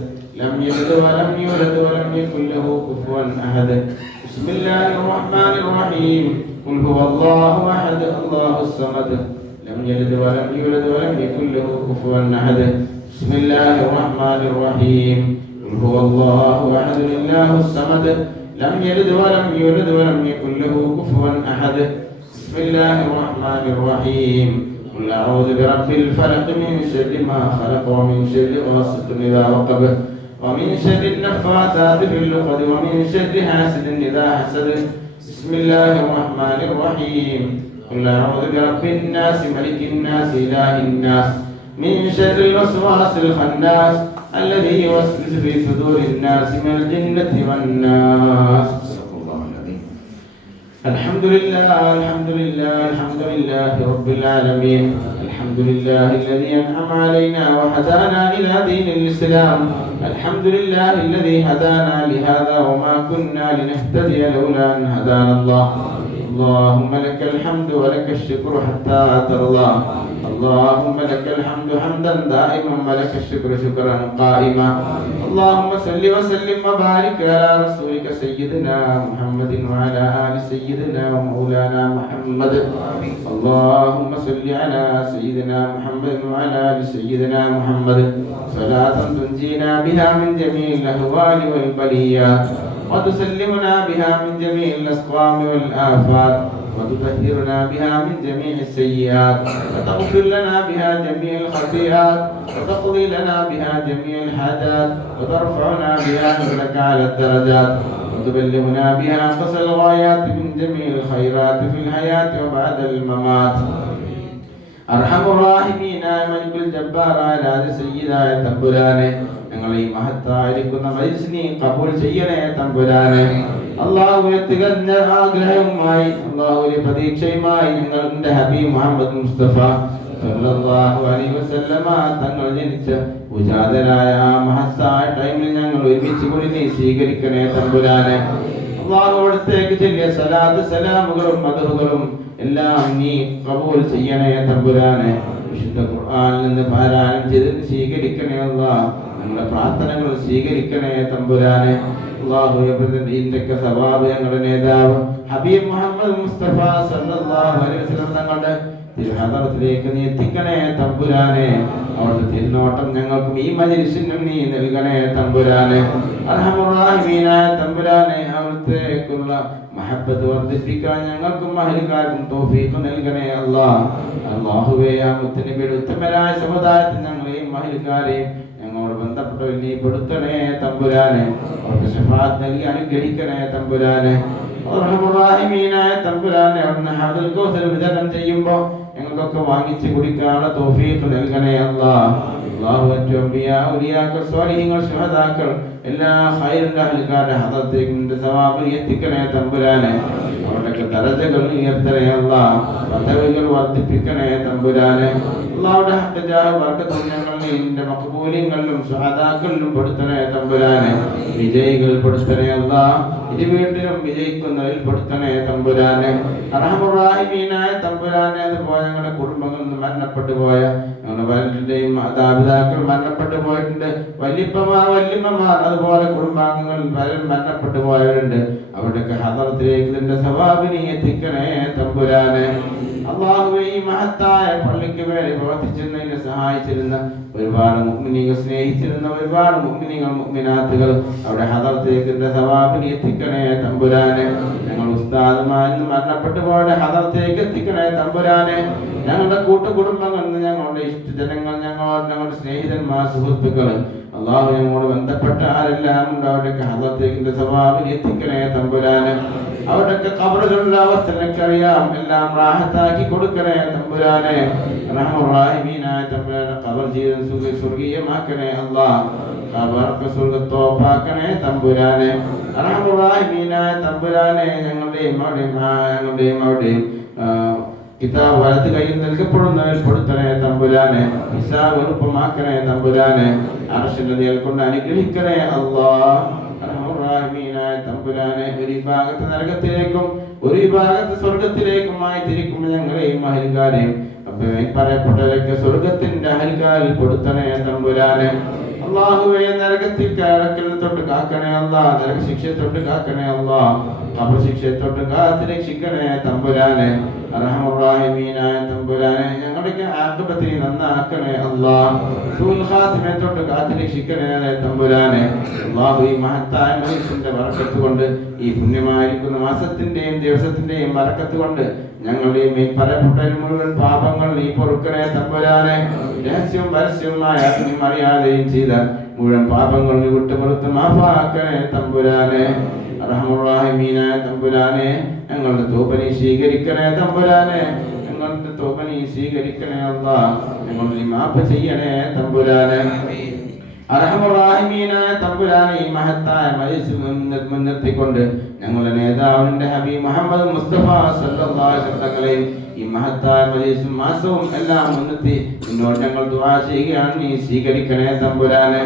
ലം യലിദ് വലം യൂലദ് വലം യകുൽ ലഹു കുഫുവൻ അഹദ്. ബിസ്മില്ലാഹിർ റഹ്മാനിർ റഹീം. ഖുൽ ഹുവല്ലാഹു അഹദ് അല്ലാഹുസ് സമദ് ലം യലിദ് വലം യൂലദ് വലം യകുൽ ലഹു കുഫുവൻ അഹദ്. ബിസ്മില്ലാഹിർ റഹ്മാനിർ റഹീം. قل هو الله أحد الله الصمد لم يلد ولم يولد ولم يكن له كفوا أحد. بسم الله الرحمن الرحيم. قل أعوذ برب الفلق من شر ما خلق ومن شر غاسق إذا وقب ومن شر النفاثات في العقد ومن شر حاسد إذا حسد. بسم الله الرحمن الرحيم. قل أعوذ برب الناس ملك الناس إله الناس من شر الوسواس الخناس الذي يوسوس في صدور الناس من الجنة والناس. الحمد لله الحمد لله الحمد لله رب العالمين. الحمد لله الذي أنعم علينا وهدانا إلى دين الإسلام. الحمد لله الذي هدانا لهذا وما كنا لنهتدي لولا أن هدانا الله. اللهم لك الحمد ولك الشكر حتى ترضى. اللهم لك الحمد حمدا دائما ولك الشكر شكرا قائما. اللهم صل وسلم وبارك على رسولك سيدنا محمد وعلى آل سيدنا ومولانا محمد. اللهم صل على سيدنا محمد وعلى آل سيدنا محمد صلاة تنجينا بها من جميع الأهوال والبليات وتسلمنا بها من جميع الأسقام والآفات وتطهرنا بها من جميع السيئات وتغفر لنا بها جميع الخطيئات وتقضي لنا بها جميع الحاجات وترفعنا بها عندك على الدرجات وتبلغنا بها أقصى الغايات من جميع الخيرات في الحياة وبعد الممات. أرحم الراحمين ملك الجبار على سيدنا തമ്പുരാനെ ഞങ്ങളെ ഈ മഹത്തായിരിക്കുന്ന മജ്‌ലിസിനെ കബൂൽ ചെയ്യണേ തമ്പുരാനെ. അല്ലാഹുവേ തികഞ്ഞ ആഗ്രഹവുമായി അല്ലാഹുവിന്റെ പ്രതീക്ഷയുമായി ഞങ്ങളുടെ ഹബീബ് മുഹമ്മദ് മുസ്തഫ സല്ലല്ലാഹു അലൈഹി വസല്ലമ തങ്ങൾ ജനിച്ച ഉജാതരായ ആ മഹത്തായ ടൈമിൽ ഞങ്ങൾ ഒരുമിച്ച് കൂടി നീ സ്വീകരിക്കണേ തമ്പുരാനെ. അല്ലാഹു അവിടുത്തേക്ക് ചൊല്ലിയ സലാത്ത് സലാമുകളും മദ്ഹുകളും എല്ലാം നീ കബൂൽ ചെയ്യണേ തമ്പുരാനെ. വിശുദ്ധ ഖുർആനിൽ നിന്ന് പാരായണം ചെയ്ത് സ്വീകരിക്കണേ അല്ലാഹ്. ഞങ്ങളുടെ പ്രാർത്ഥനകൾ സ്വീകരിക്കണേ തമ്പുരാനെ. അല്ലാഹുവിന്റെ സവാബ് ഞങ്ങളുടെ നേതാവ് ഹബീബ് മുഹമ്മദ് മുസ്തഫ സല്ലല്ലാഹു അലൈഹി വസല്ലം തങ്ങളുടെ തിരുഹദറത്തിലേക്ക് നീ എത്തിക്കണേ തമ്പുരാനെ. അവിടുത്തെ തിരുനോട്ടം ഞങ്ങൾക്കും ഈ മജ്‌ലിസിനും നീ നൽകണേ തമ്പുരാനെ. അർഹമുർ റഹീമീനായ തമ്പുരാനെ അവിടുത്തേക്കുള്ള മഹബ്ബത്ത് വർദ്ധിപ്പിക്കാൻ ഞങ്ങൾക്കും അഹ്ലുകാർക്കും തൗഫീഖ് നൽകണേ അല്ലാഹ്. അല്ലാഹുവേ ആ മുത്തനബിയുടെ ഉത്തമരായ സമുദായത്തിൽ ഞങ്ങളെയും അഹ്ലുകാരെയും ഞങ്ങളോട് ബന്ധപ്പെട്ടവരെ നീ പെടുത്തണേ തമ്പുരാനെ. അവർക്ക് ശഫാഅത്ത് നൽകി അനുഗ്രഹിക്കണേ തമ്പുരാനെ. റഹീമീനായ തമ്പുരാനെ അവിടുന്ന് ഹൗദുൽ കൗസർ വിതരണം ചെയ്യുമ്പോൾ ഞങ്ങൾക്കൊക്കെ വാങ്ങിച്ച് കുടിക്കാനുള്ള തൗഫീഖ് നൽകണേ അല്ലാഹ്. അല്ലാഹു അൻബിയാ ഉലിയാക്കൾ സ്വാലിഹീങ്ങൾ ശുഹദാക്കൾ എല്ലാ ഖൈറിന്റെ അഹ്ലുകാരുടെ ഹദറത്തേക്ക് നിന്റെ സവാബ് എത്തിക്കണേ തമ്പുരാനെ. അവരുടെയൊക്കെ ദറജകൾ ഉയർത്തണേ അല്ലാഹ്. പദവികൾ വർദ്ധിപ്പിക്കണേ തമ്പുരാനെ. അല്ലാഹുവിന്റെ ഹഖ്ജാഹ ബർക്കത്തും ഞങ്ങൾ നിന്റെ മഖബൂലികളിലും ശുഹദാക്കളിലും പെടുത്തണേ തമ്പുരാനെ. വിജയികൾ പെടുത്തണേ അല്ലാഹ്. ഇരുവീട്ടിലും വിജയിക്കുന്നതിൽ പെടുത്തണേ തമ്പുരാനെ. അർഹമുർ റഹീമീനായ തമ്പുരാനെ അതുപോലെ ഞങ്ങളുടെ കുടുംബങ്ങളിൽ നിന്ന് മരണപ്പെട്ടു പോയ ഞങ്ങളുടെ പലരുടെയും മാതാപിതാക്കൾ മരണപ്പെട്ടു പോയിട്ടുണ്ട്. വല്യപ്പമാർ വല്യമ്മമാർ അതുപോലെ കുടുംബാംഗങ്ങൾ പലരും മരണപ്പെട്ടു പോയവരുണ്ട്. അവരുടെയൊക്കെ ഹദറത്തിലേക്ക് നിന്റെ സവാബിനെ എത്തിക്കണേ തമ്പുരാനെ. അല്ലാഹുവേ ഈ മഹത്തായ പള്ളിക്ക് വേണ്ടി പ്രവർത്തിച്ചിരുന്നതിനെ സഹായിച്ചിരുന്ന ഒരുപാട് മുഅ്മിനീങ്ങൾ സ്നേഹിച്ചിരുന്ന ഒരുപാട് മുഅ്മിനീങ്ങൾ മുഅ്മിനാത്തുകൾ അവരുടെ ഹദറത്തിലേക്ക് നിന്റെ സവാബിനെ എത്തിക്കണേ തമ്പുരാനെ. ഞങ്ങൾ ഉസ്താദുമാരിൽ മരണപ്പെട്ടു പോയ ഹദറത്തിലേക്ക് എത്തിക്കണേ തമ്പുരാനെ. ഞങ്ങളുടെ കൂട്ടുകുടുംബങ്ങളിൽ നിന്ന് ഞങ്ങളുടെ ഇഷ്ടജനങ്ങൾ ഞങ്ങളുടെ സ്നേഹിതന്മാർ സുഹൃത്തുക്കൾ അല്ലാഹു ഞങ്ങളോട് ബന്ധപ്പെട്ട ആരെല്ലാം ഉണ്ട് അവരുടെയൊക്കെ ഹദറത്തിലേക്ക് സവാബിനെ എത്തിക്കണേ തമ്പുരാനെ. അവരുടെയൊക്കെ ഖബറുകളുടെ അവസ്ഥ എനിക്കറിയാം. എല്ലാം റാഹത്താക്കി കൊടുക്കണേ തമ്പുരാനെ. റഹ്മാൻ റഹീമീനായ തമ്പുരാനെ ഖബർ ജീവിതം സ്വർഗീയമാക്കണേ അല്ലാഹ്. ഖബറൊക്കെ സ്വർഗ്ഗത്തോപ്പാക്കണേ തമ്പുരാനെ. റഹ്മാൻ റഹീമീനായ തമ്പുരാനെ ഞങ്ങളുടെയും അവിടെയും കിതാബ് വലത് കയ്യിൽ നൽകപ്പെടുന്നതിൽ പെടുത്തണേ തമ്പുരാനെ. ഹിസാബ് എളുപ്പമാക്കണേ തമ്പുരാനെ. അർശിന്റെ നിഴൽ കൊണ്ട് അനുഗ്രഹിക്കണേ അല്ലാഹ്. റഹീമീനായ തമ്പുരാനെ ഒരു വിഭാഗത്ത് നരകത്തിലേക്കും ഒരു വിഭാഗത്ത് സ്വർഗത്തിലേക്കുമായി തിരിക്കുമ്പോൾ ഞങ്ങളെയും അഹ്ലുകാരെയും പറയപ്പെട്ടവരൊക്കെ സ്വർഗത്തിന്റെ അഹ്ലുകാരിൽ പെടുത്തണേ തമ്പുരാനെ. അല്ലാഹുവേ നരകത്തിൽ കയറക്കൽ തൊട്ട് കാക്കണേ അല്ലാഹ്. നരക ശിക്ഷയെ തൊട്ട് കാക്കണേ അല്ലാഹ്. ഖബർ ശിക്ഷയെ തൊട്ട് കാത്ത് രക്ഷിക്കണേ തമ്പുരാനെ. അർഹമുർ റഹീമീനായ തമ്പുരാനെ ഞങ്ങളുടെ ആഖിബത്തിനെ നന്നാക്കണേ അല്ലാഹ്. സൂൽ ഖാത്തിമയെ തൊട്ട് കാത്ത് രക്ഷിക്കണേ തമ്പുരാനെ. അല്ലാഹു ഈ മഹത്തായ മനുഷ്യന്റെ ബറക്കത്ത് കൊണ്ട് ഈ പുണ്യമായിരിക്കുന്ന മാസത്തിന്റെയും ദിവസത്തിന്റെയും ബറക്കത്ത് കൊണ്ട് ഞങ്ങളുടെയും ഈ പറയപ്പെട്ട മുഴുവൻ പാപങ്ങൾ നീ പൊറുക്കണേ തമ്പുരാനെ. രഹസ്യവും പരസ്യവുമായ അറിയാതെയും ചെയ്ത മുഴുവൻ പാപങ്ങളിൽ വിട്ടുപുറത്ത് മാഫാക്കണേ തമ്പുരാനെ. റഹ്മാനായ തമ്പുരാനെ, ഞങ്ങളുടെ തൗബ നീ സ്വീകരിക്കണേ തമ്പുരാനെ. ഞങ്ങളുടെ തൗബ നീ സ്വീകരിക്കണേ അല്ലാഹ്. ഞങ്ങളുടെ മാഫ് ചെയ്യണേ തമ്പുരാനെ. അർഹമുറാഹിമീനായ തമ്പുരാനെ, ഈ മഹത്തായ മജ്‌ലിസ് മുൻനിർത്തിക്കൊണ്ട് ഞങ്ങളുടെ നേതാവിന്റെ ഹബീബ് മുഹമ്മദ് മുസ്തഫ സല്ലല്ലാഹു അലൈഹി വസല്ലം ഈ മഹത്തായ മജ്‌ലിസും മാസവും എല്ലാം മുൻനിർത്തി നിന്നോട് ഞങ്ങൾ ദുആ ചെയ്യുകയാണ്. നീ സ്വീകരിക്കണേ തമ്പുരാനെ.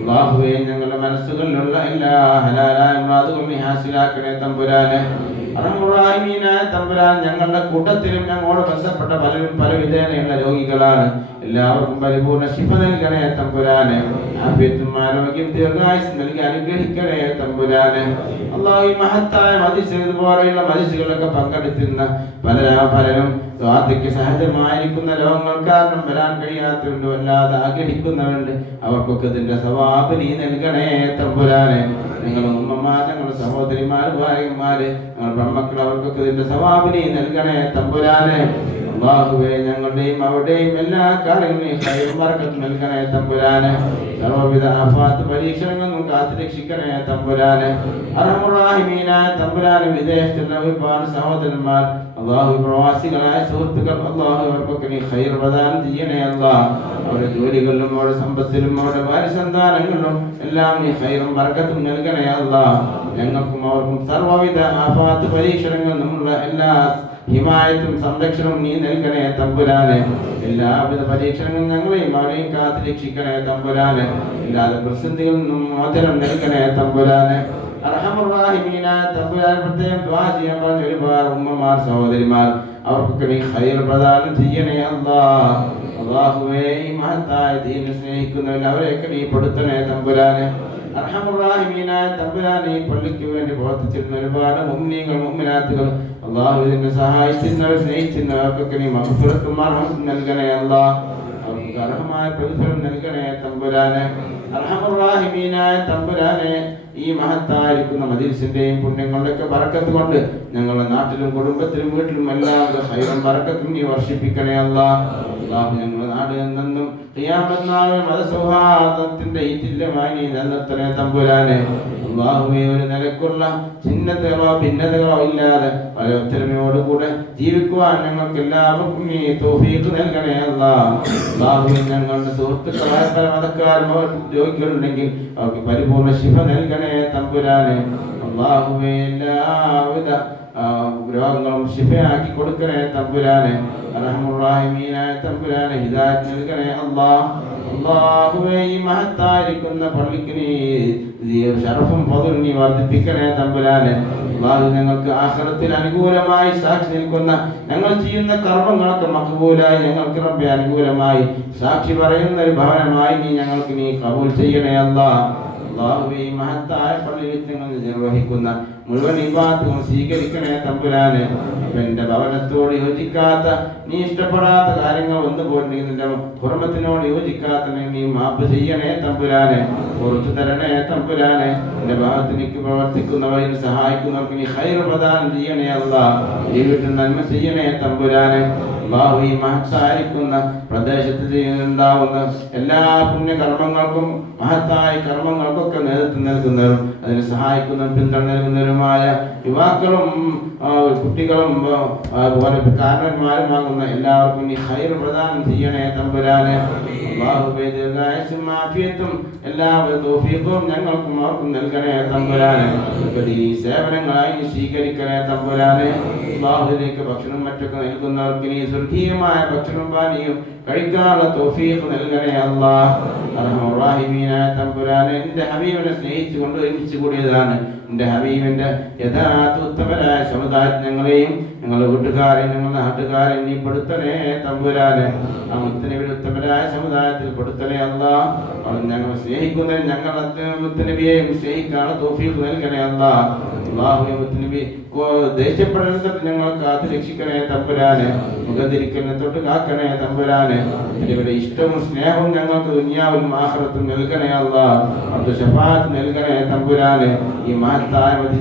അല്ലാഹുവേ, ഞങ്ങളുടെ മനസ്സുകളിലുള്ള എല്ലാ ഹലാലായ മുറാദുകളും നീ ഹാസിലാക്കണേ തമ്പുരാനെ. അർഹമുറാഹിമീനായ തമ്പുരാൻ, ഞങ്ങളുടെ കൂട്ടത്തിലും ഞങ്ങളോട് ബന്ധപ്പെട്ട പലരും പല വിധേനയുള്ള രോഗികളാണ്. എല്ലാവർക്കും പരിപൂർണ്ണ ശിഫ നൽകണേ തമ്പുരാനെ. ആഫിയത്തും ആരോഗ്യം ദീർഘായുസ്സും നൽകി അനുഗ്രഹിക്കണേ തമ്പുരാനെ. അല്ലാഹു, ഈ മഹത്തായ മജ്‌ലിസ് ഇതുപോലെയുള്ള മജ്‌ലിസുകളിലൊക്കെ പങ്കെടുത്തിരുന്ന പലരും ദുആക്ക് സഹജമായിരിക്കുന്ന രോഗങ്ങൾ കാരണം വരാൻ കഴിയാത്തവരുണ്ട്, വല്ലാതെ ആഗ്രഹിക്കുന്നവരുണ്ട്. അവർക്കൊക്കെ ഇതിന്റെ സവാബ് നീ നൽകണേ തമ്പുരാനെ. ഞങ്ങളുടെ ഉമ്മമാർ, ഞങ്ങളുടെ സഹോദരിമാർ, ഭാര്യമാര്, ഞങ്ങളുടെ പെൺമക്കൾ, അവർക്കൊക്കെ ഇതിന്റെ സവാബ് നീ നൽകണേ തമ്പുരാനെ. അല്ലാഹുവേ, ഞങ്ങളുടെയും അവരുടെയും എല്ലാ കാര്യങ്ങളും ഖൈറും ബറക്കത്തും നൽകണേ തമ്പുരാനെ. സർവ്വവിധ ആഫാത്ത് പരീക്ഷണങ്ങളും കാത്തുരക്ഷിക്കണേ തമ്പുരാനെ. അർഹമുറാഹിമീനായ തമ്പുരാനെ, വിദേശത്തുള്ള ഒരുപാട് സഹോദരന്മാർ, അല്ലാഹു പ്രവാസികളായ സുഹൃത്തുക്കൾ, അല്ലാഹു അവർക്കൊക്കെ നീ ഖൈർ പ്രദാനം ചെയ്യണേ അല്ലാഹ്. അവരുടെ ജോലികളിലും അവരുടെ സമ്പത്തിലും അവരുടെ ഭാര്യ സന്താനങ്ങളിലും എല്ലാം നീ ഖൈറും ബറക്കത്തും നൽകണേ അല്ലാഹ്. ഞങ്ങൾക്കും അവർക്കും സർവ്വവിധ ആഫാത്ത് പരീക്ഷണങ്ങളിൽ നിന്നുള്ള എല്ലാ ഹിമായത്തും സംരക്ഷണവും നീ നൽകണേ തമ്പുരാനെ. എല്ലാവിധ പരീക്ഷണങ്ങളും ഞങ്ങളെയും അവരെയും കാത്തു രക്ഷിക്കണേ തമ്പുരാനെ. എല്ലാവിധ പ്രതിസന്ധികളിൽ നിന്നും മോചനം നൽകണേ തമ്പുരാനെ. അർഹമുറാഹിമീനായ തമ്പുരാൻ, പ്രത്യേകം ദുആ ചെയ്യാൻ പറഞ്ഞ ഒരുപാട് ഉമ്മമാർ, സഹോദരിമാർ, അവർക്കൊക്കെ നീ ഖൈർ പ്രദാനം ചെയ്യണേ അല്ലാഹ്. അല്ലാഹുവേ, ഈ മഹത്തായ ദീനിനെ സ്നേഹിക്കുന്നവർ അവരെയൊക്കെ നീ പെടുത്തണേ തമ്പുരാനെ. അർഹമുറാഹിമീനായ തമ്പുരാനെ, ഈ പള്ളിക്ക് വേണ്ടി പ്രവർത്തിച്ചിരുന്ന ഒരുപാട് മുഅ്മിനീങ്ങൾ, മുഅ്മിനാത്തുകൾ, അല്ലാഹു ഇതിനെ സഹായിച്ചിരുന്നവർ, സ്നേഹിച്ചിരുന്നവർക്കൊക്കെ നീ മഗ്ഫിറത്തും റഹ്മത്തും നൽകണേ അല്ലാഹ്. അവർക്ക് അർഹമായ പ്രതിഫലം നൽകണേ തമ്പുരാനെ. അർഹമുറാഹിമീനായ തമ്പുരാനെ, ഈ മഹത്തായിരിക്കുന്ന മജ്‌ലിസിന്റെയും പുണ്യങ്ങളുടെയൊക്കെ ബറക്കത്ത് കൊണ്ട് ഞങ്ങളുടെ നാട്ടിലും കുടുംബത്തിലും വീട്ടിലും എല്ലാവിധ ഖൈറും ബറക്കത്തും നീ വർഷിപ്പിക്കണേ അല്ലാഹ്. അല്ലാഹു, ഞങ്ങളുടെ നാട് എന്നെന്നും ഖിയാമത്ത് നാളിൽ മതസൗഹാർദ്ദത്തിന്റെ ഈ ജില്ലമായി നീ നിലനിർത്തണേ തമ്പുരാനെ. അല്ലാഹുവേ, ഒരു നിലക്കുള്ള ഭിന്നതകളോ ഇല്ലാതെ വളരെ ഒത്തൊരുമയോടുകൂടെ ജീവിക്കുവാൻ ഞങ്ങൾക്ക് എല്ലാവർക്കും നീ തൗഫീഖ് നൽകണേ അല്ലാഹ്. അല്ലാഹുവേ, ഞങ്ങളുടെ സുഹൃത്തുക്കളായ പല മതക്കാരും രോഗികളുണ്ടെങ്കിൽ അവർക്ക് പരിപൂർണ്ണ ശിഫ നൽകണേ തമ്പുരാനെ. അല്ലാഹുവേ, എല്ലാവിധ രോഗങ്ങളും ശിഫയാക്കി കൊടുക്കണേ തമ്പുരാനെ. റഹ്മുറാഹിമീനായ തമ്പുരാനെ, ഹിദായത്ത് നൽകണേ അല്ലാഹ്. അല്ലാഹുവേ, ഈ മഹത്തായിരിക്കുന്ന പള്ളിക്ക് നീ ശറഫും ഫദ്ലും നീ വർദ്ധിപ്പിക്കണേ തമ്പുരാനെ. അല്ലാഹു, ഞങ്ങൾക്ക് ആഖിറത്തിൽ അനുകൂലമായി സാക്ഷി നിൽക്കുന്ന ഞങ്ങൾ ചെയ്യുന്ന കർമ്മങ്ങളൊക്കെ മഖബൂലായി ഞങ്ങൾക്ക് റബ്ബേ അനുകൂലമായി സാക്ഷി പറയുന്ന ഒരു ഭവനമായി ഞങ്ങൾക്ക് നീ കബൂൽ ചെയ്യണേ അല്ലാഹ്. അല്ലാഹുവേ, ഈ മഹത്തായ പള്ളിയിൽ ഞങ്ങൾ നിർവഹിക്കുന്ന മുഴുവൻ ഇബാദത്തും സ്വീകരിക്കണേ തമ്പുരാനെ. എന്റെ ഭവനത്തോട് യോജിക്കാത്ത, നീ ഇഷ്ടപ്പെടാത്ത കാര്യങ്ങൾ ഒന്നുപോലും നിന്റെ ഹുർമത്തിനോട് യോജിക്കാത്ത നീ മാപ്പ് ചെയ്യണേ തമ്പുരാനെ. പുറത്തു തരണേ തമ്പുരാനെ. എന്റെ ഭാഗത്തിലേക്ക് പ്രവർത്തിക്കുന്നവരെ സഹായിക്കുന്നവർക്ക് നീ ഖൈർ പ്രദാനം ചെയ്യണേ അല്ലാഹ്. ഈ വീട്ടിൽ നന്മ ചെയ്യണേ തമ്പുരാനെ. അല്ലാഹു, ഈ മഹത്തായിരിക്കുന്ന പ്രദേശത്ത് ഉണ്ടാവുന്ന എല്ലാ പുണ്യകർമ്മങ്ങൾക്കും മഹത്തായ കർമ്മങ്ങൾക്കൊക്കെ നേതൃത്വം നൽകുന്നവരും അതിനെ സഹായിക്കുന്നവരും പിന്തുണ നൽകുന്നവരുമായ യുവാക്കളും കുട്ടികളും അതുപോലെ കാരണന്മാരുമാകുന്ന എല്ലാവർക്കും നീ ഖൈർ പ്രദാനം ചെയ്യണേ തമ്പുരാനെ. അല്ലാഹുവേ, ദീർഘായുസ്സും ആഫിയത്തും എല്ലാവിധ തൗഫീഖും ഞങ്ങൾക്കും അവർക്കും നൽകണേ തമ്പുരാനെ. ഈ സേവനങ്ങളായി നീ സ്വീകരിക്കണേ തമ്പുരാനെ. അല്ലാഹുവിലേക്ക് ഭക്ഷണം മറ്റൊക്കെ നൽകുന്നവർക്ക് നീ സ്വർഗീയമായ ഭക്ഷണം പാനീയം കഴിക്കാനുള്ള തൗഫീഖ് നൽകണേ അല്ലാഹ്. അർഹമുറാഹിമീനായ തമ്പുരാനെ, എന്റെ ഹബീബിനെ സ്നേഹിച്ചുകൊണ്ട് ഒരുമിച്ച് കൂടിയതാണ്. എന്റെ ഹബീബിന്റെ യഥാർത്ഥ ഉത്തമരായ സമുദായത്തിൽ ഞങ്ങളെയും ഞങ്ങളുടെ വീട്ടുകാരെയും ഞങ്ങളുടെ നാട്ടുകാരെയും നീ പെടുത്തണേ തമ്പുരാനെ. ആ മുത്തനബിയുടെ ഉത്തമരായ സമുദായത്തിൽ പെടുത്തണേ അല്ലാഹ്. ഞങ്ങൾ സ്നേഹിക്കുന്നതിന് ഞങ്ങളുടെ മുത്തനബിയെയും സ്നേഹിക്കാനുള്ള തൗഫീഖ് നൽകണേ അല്ലാഹ്. അല്ലാഹുവേ, മുത്തനബി ദേഷ്യപ്പെടുന്നത് തൊട്ട് ഞങ്ങൾ കാത്തു രക്ഷിക്കണേ തമ്പുരാനെ. മുഖതിരിക്കലിനെ തൊട്ട് കാക്കണേ തമ്പുരാനെ. ഇവിടെ ഇഷ്ടവും സ്നേഹവും ഞങ്ങൾക്ക് ദുനിയാവിലും ആഖിറത്തും നൽകണേ അല്ലാഹ്. അബ്ദു ശഫാഅത്ത് നൽകണേ തമ്പുരാനെ. ഈ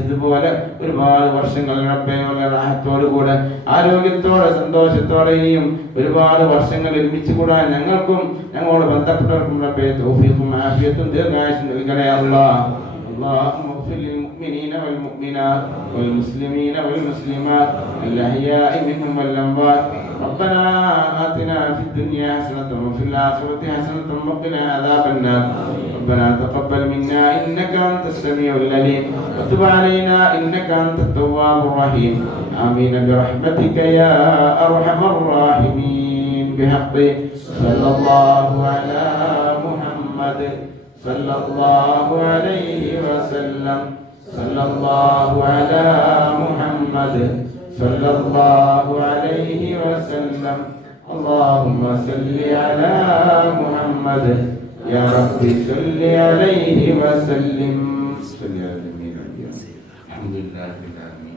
ഇതുപോലെ ഒരുപാട് വർഷങ്ങൾ റബ്ബേ റാഹത്തോടുകൂടെ ആരോഗ്യത്തോടെ സന്തോഷത്തോടെ ഇനിയും ഒരുപാട് വർഷങ്ങൾ ഒരുമിച്ച് കൂടാൻ ഞങ്ങൾക്കും ഞങ്ങളോട് ബന്ധപ്പെട്ടവർക്കും റബ്ബേ തൗഫീഖും ആഫിയത്തും ദീർഘായുസ്സും നൽകണേ അല്ലാഹ്. اللهم اغفر للمؤمنين والمؤمنات والمسلمين والمسلمات الأحياء منهم والأموات. ربنا آتنا في الدنيا حسنة وفي الآخرة حسنة وقنا عذاب النار. ربنا تقبل منا إنك أنت السميع العليم وتب علينا إنك أنت التواب الرحيم. آمين برحمتك يا أرحم الراحمين. بحق صلى الله على محمد صلى الله عليه وسلم. صلى الله على محمد صلى الله عليه وسلم. اللهم صل على محمد يا رب صل عليه وسلم. الحمد لله.